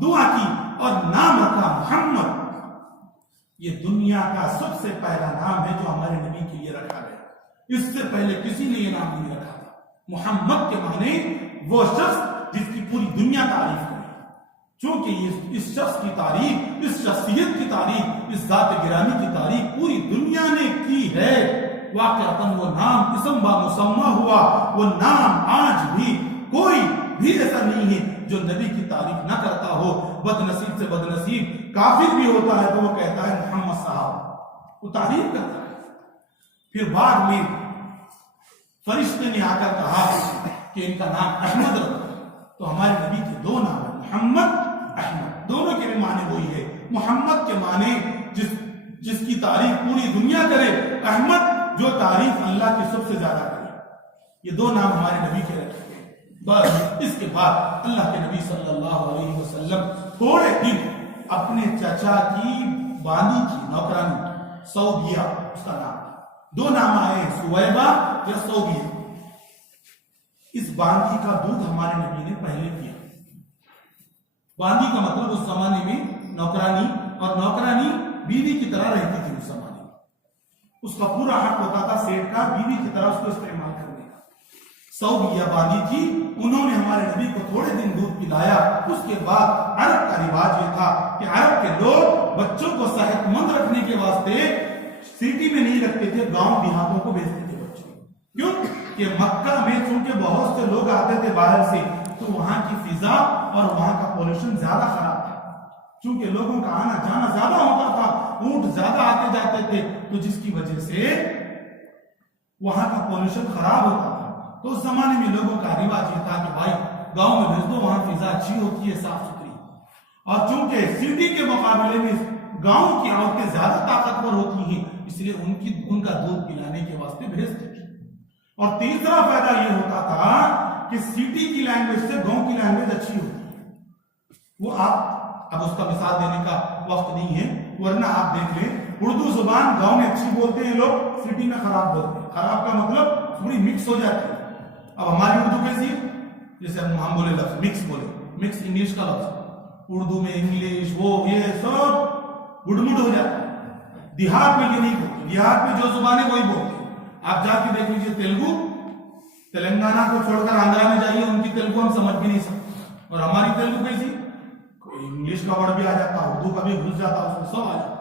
دعا کی اور نام رکھا محمد. یہ دنیا کا سب سے پہلا نام ہے جو ہمارے نبی کے لیے رکھا گیا. اس سے پہلے کسی نے یہ نام نہیں رکھا تھا. محمد کے معنی وہ شخص جس کی پوری دنیا تعریف کرے. چونکہ اس شخص کی تعریف، اس شخصیت کی تعریف، اس ذات گرامی کی تعریف پوری دنیا نے کی ہے. واقعتاً وہ نام اسم با مسمہ ہوا. وہ نام آج بھی کوئی بھی ایسا نہیں ہے جو نبی کی تعریف نہ کرتا ہو. بد نصیب سے بد نصیب کافر بھی ہوتا ہے تو وہ کہتا ہے محمد صاحب، وہ تعریف کرتا ہے. پھر بعد میں فرشتے نے آ کر کہا کہ ان کا نام احمد رکھو. تو ہمارے نبی کے 2 نام ہیں، محمد، احمد. دونوں کے بھی معنی وہی ہے. محمد کے معنی جس کی تعریف پوری دنیا کرے، احمد جو تعریف اللہ کی سب سے زیادہ کرے. یہ 2 نام ہمارے نبی کے رکھے. بس اس کے بعد اللہ کے نبی صلی اللہ علیہ وسلم تھوڑے دن اپنے چچا کی باندی کی نوکرانی سوبیہ، اس کا نام 2 نام آئے، سویبہ یا سوبیہ. اس باندی کا دودھ ہمارے نبی نے پہلے پیا. باندی کا مطلب اس زمانے میں نوکرانی، اور نوکرانی بیوی کی طرح رہتی تھی. اس زمانے میں اس کا پورا حق ہوتا تھا سیٹ کا بیوی کی طرح اس کو استعمال کرنے کا. سوبیہ باندی تھی. انہوں نے ہمارے نبی کو تھوڑے دن دودھ پلایا. اس کے بعد عرب کا رواج یہ تھا کہ عرب کے لوگ بچوں کو صحت مند رکھنے کے واسطے سٹی میں نہیں رکھتے تھے، گاؤں دیہاتوں کو بھیجتے تھے بچوں. کیوں کہ مکہ میں چونکہ بہت سے لوگ آتے تھے باہر سے، تو وہاں کی فضا اور وہاں کا پولوشن زیادہ خراب تھا. چونکہ لوگوں کا آنا جانا زیادہ ہوتا تھا، اونٹ زیادہ آتے جاتے تھے، تو جس کی وجہ سے وہاں کا پولوشن خراب ہوتا تھا. تو اس زمانے میں لوگوں کا رواج یہ تھا کہ بھائی گاؤں میں بھیج دو، وہاں فضا اچھی ہوتی ہے، صاف ستھری. اور چونکہ سٹی کے مقابلے میں گاؤں کی عورتیں زیادہ طاقتور ہوتی ہیں، اس لیے ان کا دودھ پلانے کے واسطے بھیجتے تھے. اور تیسرا فائدہ یہ ہوتا تھا کہ سٹی کی لینگویج سے گاؤں کی لینگویج اچھی ہوتی ہے. وہ آپ اب اس کا مثال دینے کا وقت نہیں ہے، ورنہ آپ دیکھ لیں اردو زبان گاؤں میں اچھی بولتے ہیں لوگ، سٹی میں خراب بولتے ہیں. خراب کا مطلب تھوڑی مکس ہو جاتی ہے. اب ہماری اردو کیسی ہے؟ جیسے ہم بولے لفظ مکس، بولے مکس انگلش کا لفظ، اردو میں انگلش وہ یہ سب گڑمڑ ہو جاتا ہے. دیہات میں یہ نہیں بولتے، دیہات میں جو زبان ہے وہی بولتے ہیں. آپ جا کے دیکھ لیجیے تیلگو، تلنگانہ کو چھوڑ کر آندھرا میں جائیے، ان کی تیلگو ہم سمجھ بھی نہیں سکتے. اور ہماری تیلگو کیسی، کوئی انگلش کا ورڈ بھی آ جاتا، اردو کا بھی گھس جاتا، اس میں سب آ جاتا.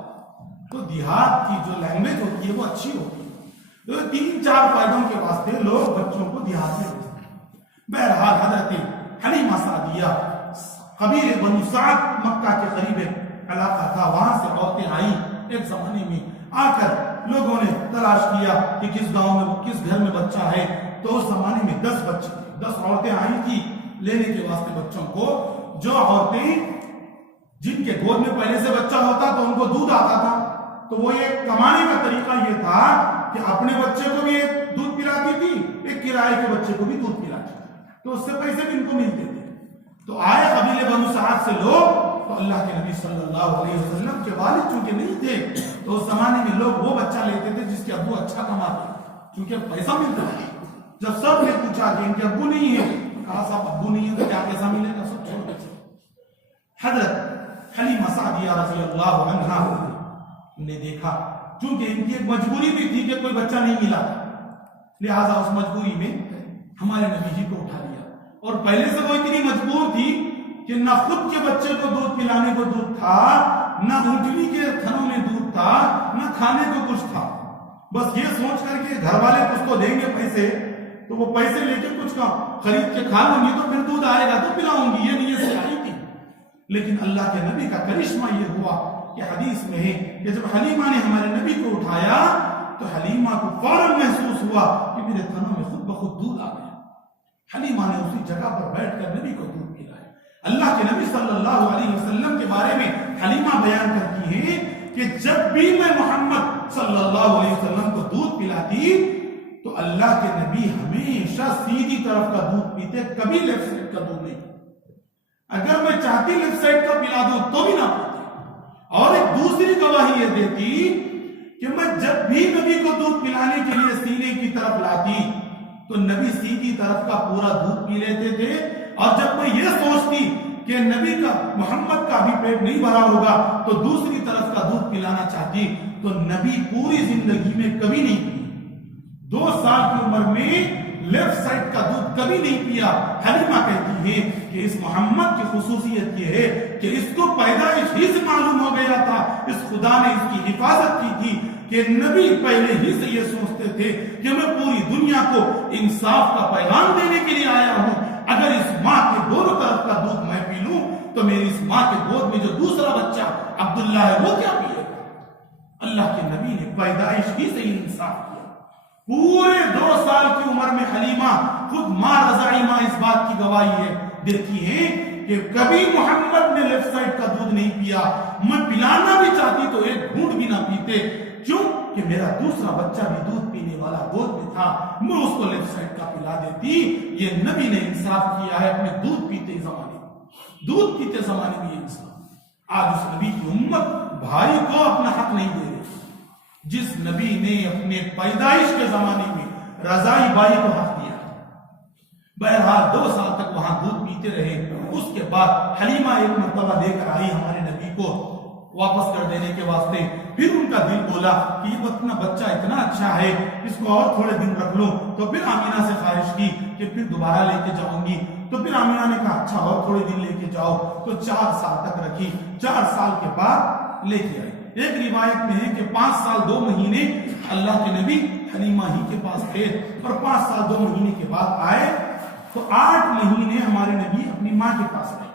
تو دیہات کی جو لینگویج ہوتی ہے وہ اچھی ہوتی ہے. تو 3-4 فائدوں کے واسطے لوگ بچوں کو دیہات میں بھیجتے ہیں. بہرحال حضرت حلیمہ سعدیہ قبیلے بنو سعد مکہ کے قریب ایک علاقہ تھا، وہاں سے عورتیں آئیں. ایک زمانے میں آ کر لوگوں نے تلاش کیا کہ کس گاؤں میں کس گھر میں بچہ ہے. تو اس زمانے میں 10 بچے تھے، 10 عورتیں آئی تھی لینے کے واسطے بچوں کو. جو عورتیں جن کے گود میں پہلے سے بچہ ہوتا تو ان کو دودھ آتا تھا، تو وہ یہ کمانے کا طریقہ یہ تھا کہ اپنے بچے کو بھی ایک دودھ پلاتی تھی، ایک کرائے کے بچے کو بھی دودھ پلاتی تھی، تو اس سے پیسے بھی ان کو ملتے تھے. تو آئے قبیلے بنو سعد سے لوگ، تو اللہ کے نبی صلی اللہ علیہ وسلم کے والد چونکہ نہیں تھے تو اس زمانے میں لوگ وہ بچہ لیتے تھے جس کے ابو اچھا کماتے، چونکہ پیسہ ملتا ہے. جب سب نے پوچھا کہ ان کے ابو نہیں ہے، کہا صاحب ابو نہیں ہے تو کیا پیسہ ملے گا، سب چھوڑ بچے. حضرت حلیمہ سعدیہ رضی اللہ عنہا نے دیکھا، چونکہ ان کی ایک مجبوری بھی تھی کہ کوئی بچہ نہیں ملا، لہذا اس مجبوری میں ہمارے نبی جی کو اٹھا لیا. اور پہلے سے وہ اتنی مجبور تھی کہ نہ خود کے بچے کو دودھ پلانے کو دودھ تھا، نہ اونٹنی کے تھنوں میں دودھ تھا، نہ کھانے کو کچھ تھا. بس یہ سوچ کر کے گھر والے کچھ تو دیں گے پیسے، تو وہ پیسے لے کے کچھ کا خرید کے کھا لوں گی تو پھر دودھ آئے گا تو پلاؤں گی، یہ نیت سے آئی تھی. لیکن اللہ کے نبی کا کرشمہ یہ ہوا کہ حدیث میں ہے کہ جب حلیمہ نے ہمارے نبی کو اٹھایا تو حلیمہ کو فوراً محسوس ہوا کہ میرے تھنوں میں خود بخود دودھ آ گیا. حلیمہ نے اسی جگہ پر بیٹھ کر نبی کو دودھ پلایا. اللہ کے نبی صلی اللہ علیہ وسلم کے بارے میں حلیمہ بیان کرتی ہے کہ جب بھی میں محمد صلی اللہ علیہ وسلم کو دودھ پلاتی تو اللہ کے نبی ہمیشہ سیدھی طرف کا دودھ پیتے، کبھی لیفٹ سائڈ کا دودھ نہیں. اگر میں چاہتی لیفٹ سائڈ کا پلا دوں تو بھی نہ پیتے. اور ایک دوسری گواہی یہ دیتی کہ میں جب بھی نبی کو دودھ پلانے کے لیے سینے کی طرف لاتی تو نبی سیدھی طرف کا پورا دودھ پی لیتے تھے. اور جب میں یہ سوچتی کہ نبی کا محمد کا بھی پیٹ نہیں بھرا ہوگا تو دوسری طرف کا دودھ پلانا چاہتی تو نبی پوری زندگی میں کبھی نہیں پی. 2 سال کی عمر میں لیفٹ سائڈ کا دودھ کبھی نہیں پیا. حلیمہ کہتی ہے کہ اس محمد کی خصوصیت یہ ہے کہ اس کو پیدائش ہی سے معلوم ہو گیا تھا، اس خدا نے اس کی حفاظت کی تھی کہ نبی پہلے ہی سے یہ سوچتے تھے کہ میں پوری دنیا کو انصاف کا پیغام دینے کے لیے آیا ہوں. اگر اس ماں کے دونوں طرف کا دودھ میں پی لوں تو میری اس ماں کے گود میں جو دوسرا بچہ عبداللہ ہے وہ کیا پیے گا. اللہ کے نبی نے پیدائش ہی سے انصاف کیا. پورے 2 سال کی عمر میں حلیمہ خود ماں رضائی ماں اس بات کی گواہی ہے دیتی ہے کہ کبھی محمد نے لیفٹ سائڈ کا دودھ نہیں پیا. میں پلانا بھی چاہتی تو ایک گھونٹ بھی نہ پیتے. کیوں کہ میرا دوسرا بچہ بھی دودھ پینے والا گود میں تھا، میں اس کو لیفٹ سائڈ کا پلا دیتی. یہ نبی نے انصاف کیا ہے اپنے دودھ پیتے زمانے میں یہ انصاف. آج اس نبی کی امت بھائی کو اپنا حق نہیں دے رہی. جس نبی نے اپنے پیدائش کے زمانے میں رضائی بائی کو حق دیا. بہرحال 2 سال تک وہاں دودھ پیتے رہے. اس کے بعد حلیمہ ایک مرتبہ لے کر آئی ہمارے نبی کو واپس کر دینے کے واسطے. پھر ان کا دل بولا کہ یہ اپنا بچہ اتنا اچھا ہے، اس کو اور تھوڑے دن رکھ لوں. تو پھر آمینہ سے خواہش کی کہ پھر دوبارہ لے کے جاؤں گی. تو پھر آمینہ نے کہا اچھا اور تھوڑے دن لے کے جاؤ. تو 4 سال تک رکھی. 4 سال کے بعد لے کے آئی. ایک روایت میں ہے کہ 5 سال 2 مہینے اللہ کے نبی حلیمہ ہی کے پاس تھے اور 5 سال 2 مہینے کے بعد آئے تو 8 مہینے ہمارے نبی اپنی ماں کے پاس رہے.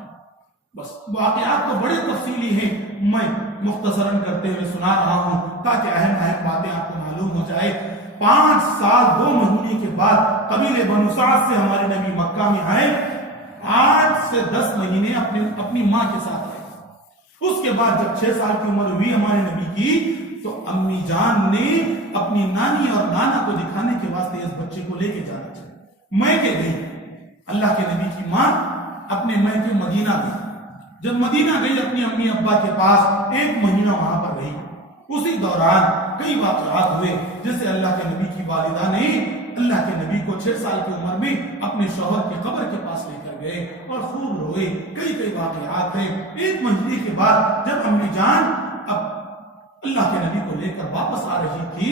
بس واقعات تو بڑے تفصیلی ہیں، میں مختصراً کرتے ہوئے سنا رہا ہوں تاکہ اہم باتیں آپ کو معلوم ہو جائے. 5 سال 2 مہینے کے بعد قبیلے بنو سعد سے ہمارے نبی مکہ میں آئے. 8 سے 10 مہینے اپنی ماں کے ساتھ رہے. اس کے بعد جب 6 سال کی عمر ہوئی ہمارے نبی کی تو امی جان نے اپنی نانی اور نانا کو دکھانے کے واسطے اس بچے کو لے کے جانا چاہیے. میں کہ گئی اللہ کے نبی کی ماں اپنے میں کے مدینہ گئی. جب مدینہ گئی اپنی امی ابا کے پاس 1 مہینہ وہاں پر رہی. اسی دوران کئی واقعات ہوئے، جیسے اللہ کے نبی کی والدہ نے اللہ کے نبی کو 6 سال کی عمر میں اپنے شوہر کی قبر کے پاس لے کر گئے اور خوب روئے۔ کئی واقعات ہیں۔ 1 مہینے کے بعد جب امی جان اب اللہ کے نبی کو لے کر واپس آ رہی تھی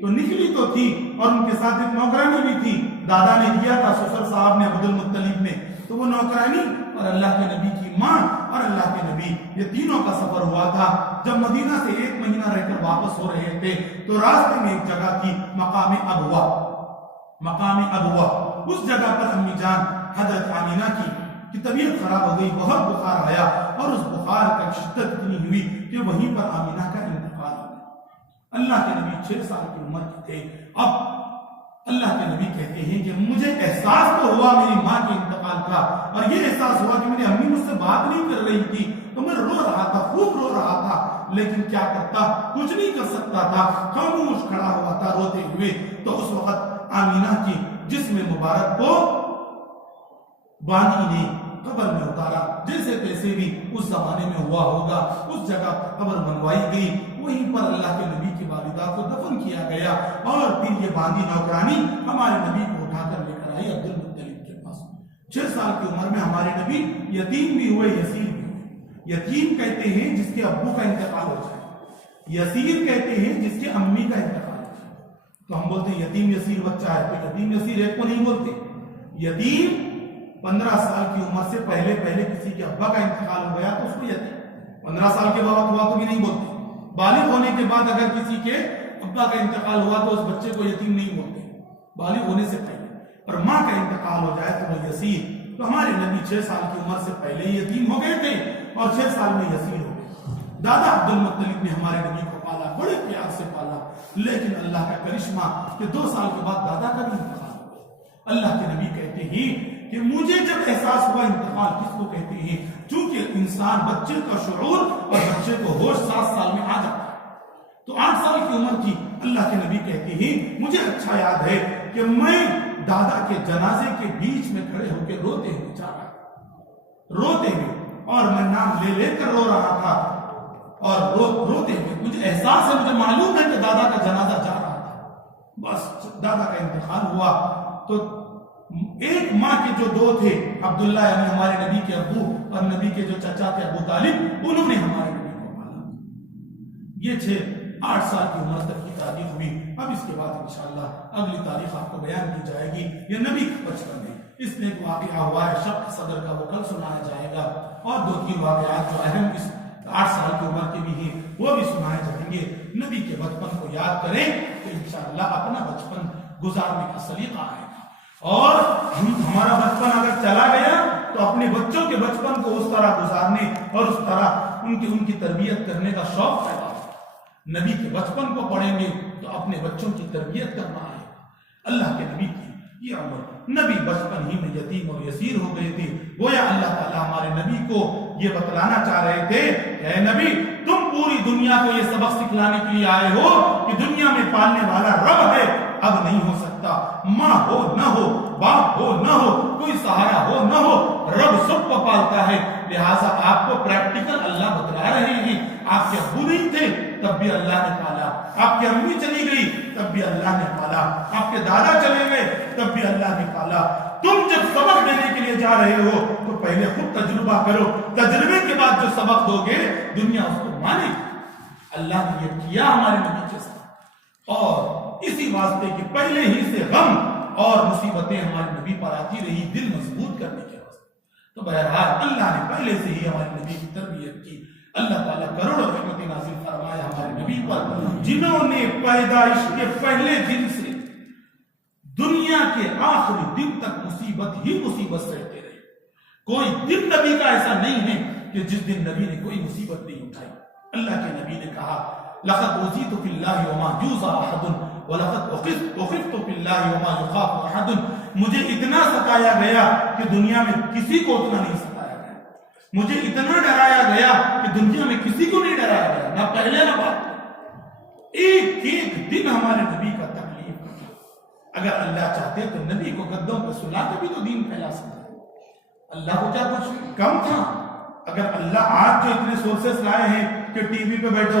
تو نکلی تو تھی، اور ان کے ساتھ ایک نوکرانی بھی تھی، دادا نے دیا تھا سسر صاحب نے عبد المطلب نے، تو وہ نوکرانی اور اللہ کے نبی کی ماں اور اللہ کے نبی، یہ تینوں کا سفر ہوا تھا۔ جب مدینہ سے 1 مہینہ رہ کر واپس ہو رہے تھے تو راستے میں ایک جگہ تھی مقام ابوا، اس جگہ پر امی جان حضرت آمینہ کی طبیعت خراب ہو گئی، بہت بخار آیا، اور اس بخار کا شدت اتنی ہوئی کہ وہیں پر آمینہ کا انتقال ہو گیا۔ اللہ کے نبی 6 سال کی عمر کے تھے۔ اب اللہ کے نبی کہتے ہیں کہ مجھے احساس تو ہوا میری ماں کے انتقال کا، اور یہ احساس ہوا کہ میری امی مجھ سے بات نہیں کر رہی تھی، تو میں رو رہا تھا، خوب رو رہا تھا، لیکن کیا کرتا، کچھ نہیں کر سکتا تھا، خاموش کھڑا ہوا تھا روتے ہوئے۔ تو اس وقت آمینہ کی جسم مبارک کو بانی نے قبر میں اتارا، جیسے تیسے بھی اس زمانے میں ہوا ہوگا، اس جگہ پر قبر بنوائی گئی، وہیں پر اللہ کے نبی کی والدہ کو دفن کیا گیا، اور پھر یہ باندی نوکرانی ہمارے نبی کو اٹھا کر لے کر آئی عبد المطلب کے پاس۔ 6 سال کی عمر میں ہمارے نبی یتیم بھی ہوئے، یسیر بھی ہوئے۔ یتیم کہتے ہیں جس کے ابو کا انتقال ہو جائے، یسیر کہتے ہیں جس کے امی کا انتقال ہو جائے۔ تو ہم بولتے ہیں یتیم یسیر بچہ ہے، تو یتیم یسیر ایک کو نہیں بولتے۔ یتیم 15 سال کی عمر سے پہلے کسی کے ابا کا انتقال ہو گیا تو اس کو یتیم، 15 سال کے بعد ہوا تو بھی نہیں بولتے۔ بالغ ہونے کے بعد اگر کسی کے ابا کا انتقال ہوا تو اس بچے کو یتیم نہیں بولتے، بالغ ہونے سے پہلے۔ اور ماں کا انتقال ہو جائے تو وہ یسیر۔ تو ہمارے نبی 6 سال کی عمر سے پہلے ہی یتیم ہو گئے تھے اور 6 سال میں یسیر ہو گئے۔ دادا عبد المطلب نے ہمارے نبی کو پالا، بڑے پیار سے پالا، لیکن اللہ کا کرشمہ کہ 2 سال کے بعد دادا کا بھی انتقال ہو گیا۔ اللہ کے نبی کہتے ہیں کہ مجھے جب احساس ہوا، انتقال کس کو کہتے ہیں؟ چونکہ انسان بچے کا شعور اور بچے کو ہوش 7 سال میں آ جاتا ہے، تو 8 سال کی عمر کی اللہ کے نبی کہتے ہیں مجھے اچھا یاد ہے کہ میں دادا کے جنازے کے بیچ میں کھڑے ہو کے روتے ہوئے جا رہا تھا، روتے ہوئے، اور میں نام لے لے کر رو رہا تھا، اور روتے ہوئے مجھے احساس ہے، مجھے معلوم ہے کہ دادا کا جنازہ جا رہا تھا۔ بس دادا کا انتقال ہوا تو ایک ماں کے جو 2 تھے، عبداللہ یعنی ہمارے نبی کے ابو، اور نبی کے جو چچا تھے ابو طالب، انہوں نے ہمارے نبی کو پالا۔ یہ 6-8 سال کی عمر تک کی تعلیم ہوئی۔ اب اس کے بعد انشاءاللہ اگلی تاریخ آپ کو بیان کی جائے گی۔ یہ نبی کا بچپن ہے، اس میں ایک واقعہ ہوا ہے شق صدر کا، وہ کل سنایا جائے گا، اور 2-3 واقعات جو اہم اس 8 سال کی عمر کے بھی ہیں وہ بھی سنائے جائیں گے۔ نبی کے بچپن کو یاد کریں تو انشاءاللہ اپنا بچپن گزارنے کا سلیقہ آئے گا، اور ہمارا بچپن اگر چلا گیا تو اپنے بچوں کے بچپن کو اس طرح گزارنے اور اس طرح ان کی تربیت کرنے کا شوق پیدا ہوگا۔ نبی کے بچپن کو پڑھیں گے تو اپنے بچوں کی تربیت کرنا ہے۔ اللہ کے نبی کی یہ عمر، نبی بچپن ہی میں یتیم اور یسیر ہو گئے تھے۔ گویا اللہ تعالیٰ ہمارے نبی کو یہ بتلانا چاہ رہے تھے کہ اے نبی، تم پوری دنیا کو یہ سبق سکھلانے کے لیے آئے ہو کہ دنیا میں پالنے والا رب ہے، اب نہیں ہو سکتا، ماں ہو نہ ہو، باپ ہو نہ ہو، کوئی سہارا ہو نہ ہو، رب سب کو پالتا ہے۔ لہٰذا آپ کو پریکٹیکل اللہ بتلا رہے ہیں۔ آپ کے ابو نہیں تھے تب بھی اللہ نے پالا، آپ کی امی چلی گئی تب بھی اللہ نے پالا، آپ کے دادا چلے گئے تب بھی اللہ نے پالا۔ تم جب سبق دینے کے لیے جا رہے ہو تو پہلے خود تجربہ کرو، تجربے کے بعد جو سبق دو گے دنیا اس کو مانے گی۔ اللہ نے یہ کیا ہمارے نبی کے ساتھ، اور اسی واسطے کہ پہلے ہی سے غم اور مصیبتیں ہمارے نبی پر آتی رہی دل مضبوط کرنے کے واسطے۔ تو بہرحال اللہ نے پہلے سے ہی ہمارے نبی کی تربیت کی۔ اللہ تعالیٰ کروڑوں رحمتیں نازل فرمایا ہمارے نبی پر، جنہوں نے پیدائش کے پہلے دن سے دنیا کے آخری دن تک مصیبت ہی مصیبت سہتے رہے۔ کوئی دن نبی کا ایسا نہیں ہے کہ جس دن نبی نے کوئی مصیبت نہیں اٹھائی۔ اللہ کے نبی نے کہا لقد اوذیت فی اللہ وما یوذی احد ولقد اخفت فی اللہ وما یخاف احد، مجھے اتنا ستایا گیا کہ دنیا میں کسی کو اتنا نہیں ستایا گیا، مجھے اتنا ڈرایا گیا کہ دنیا میں کسی کو نہیں ڈرایا گیا، نہ پہلے نہ بعد۔ ایک ایک دن ہمارے نبی کا تکلیف کا تھا۔ اگر اللہ چاہتے تو نبی کو گدوں پہ سلا کے بھی تو دین پھیلا سکتا۔ اللہ کو کیا کچھ کم تھا؟ اگر اللہ آج جو اتنے سورسز لائے ہیں کہ ٹی وی پہ بیٹھو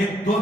1 2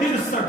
63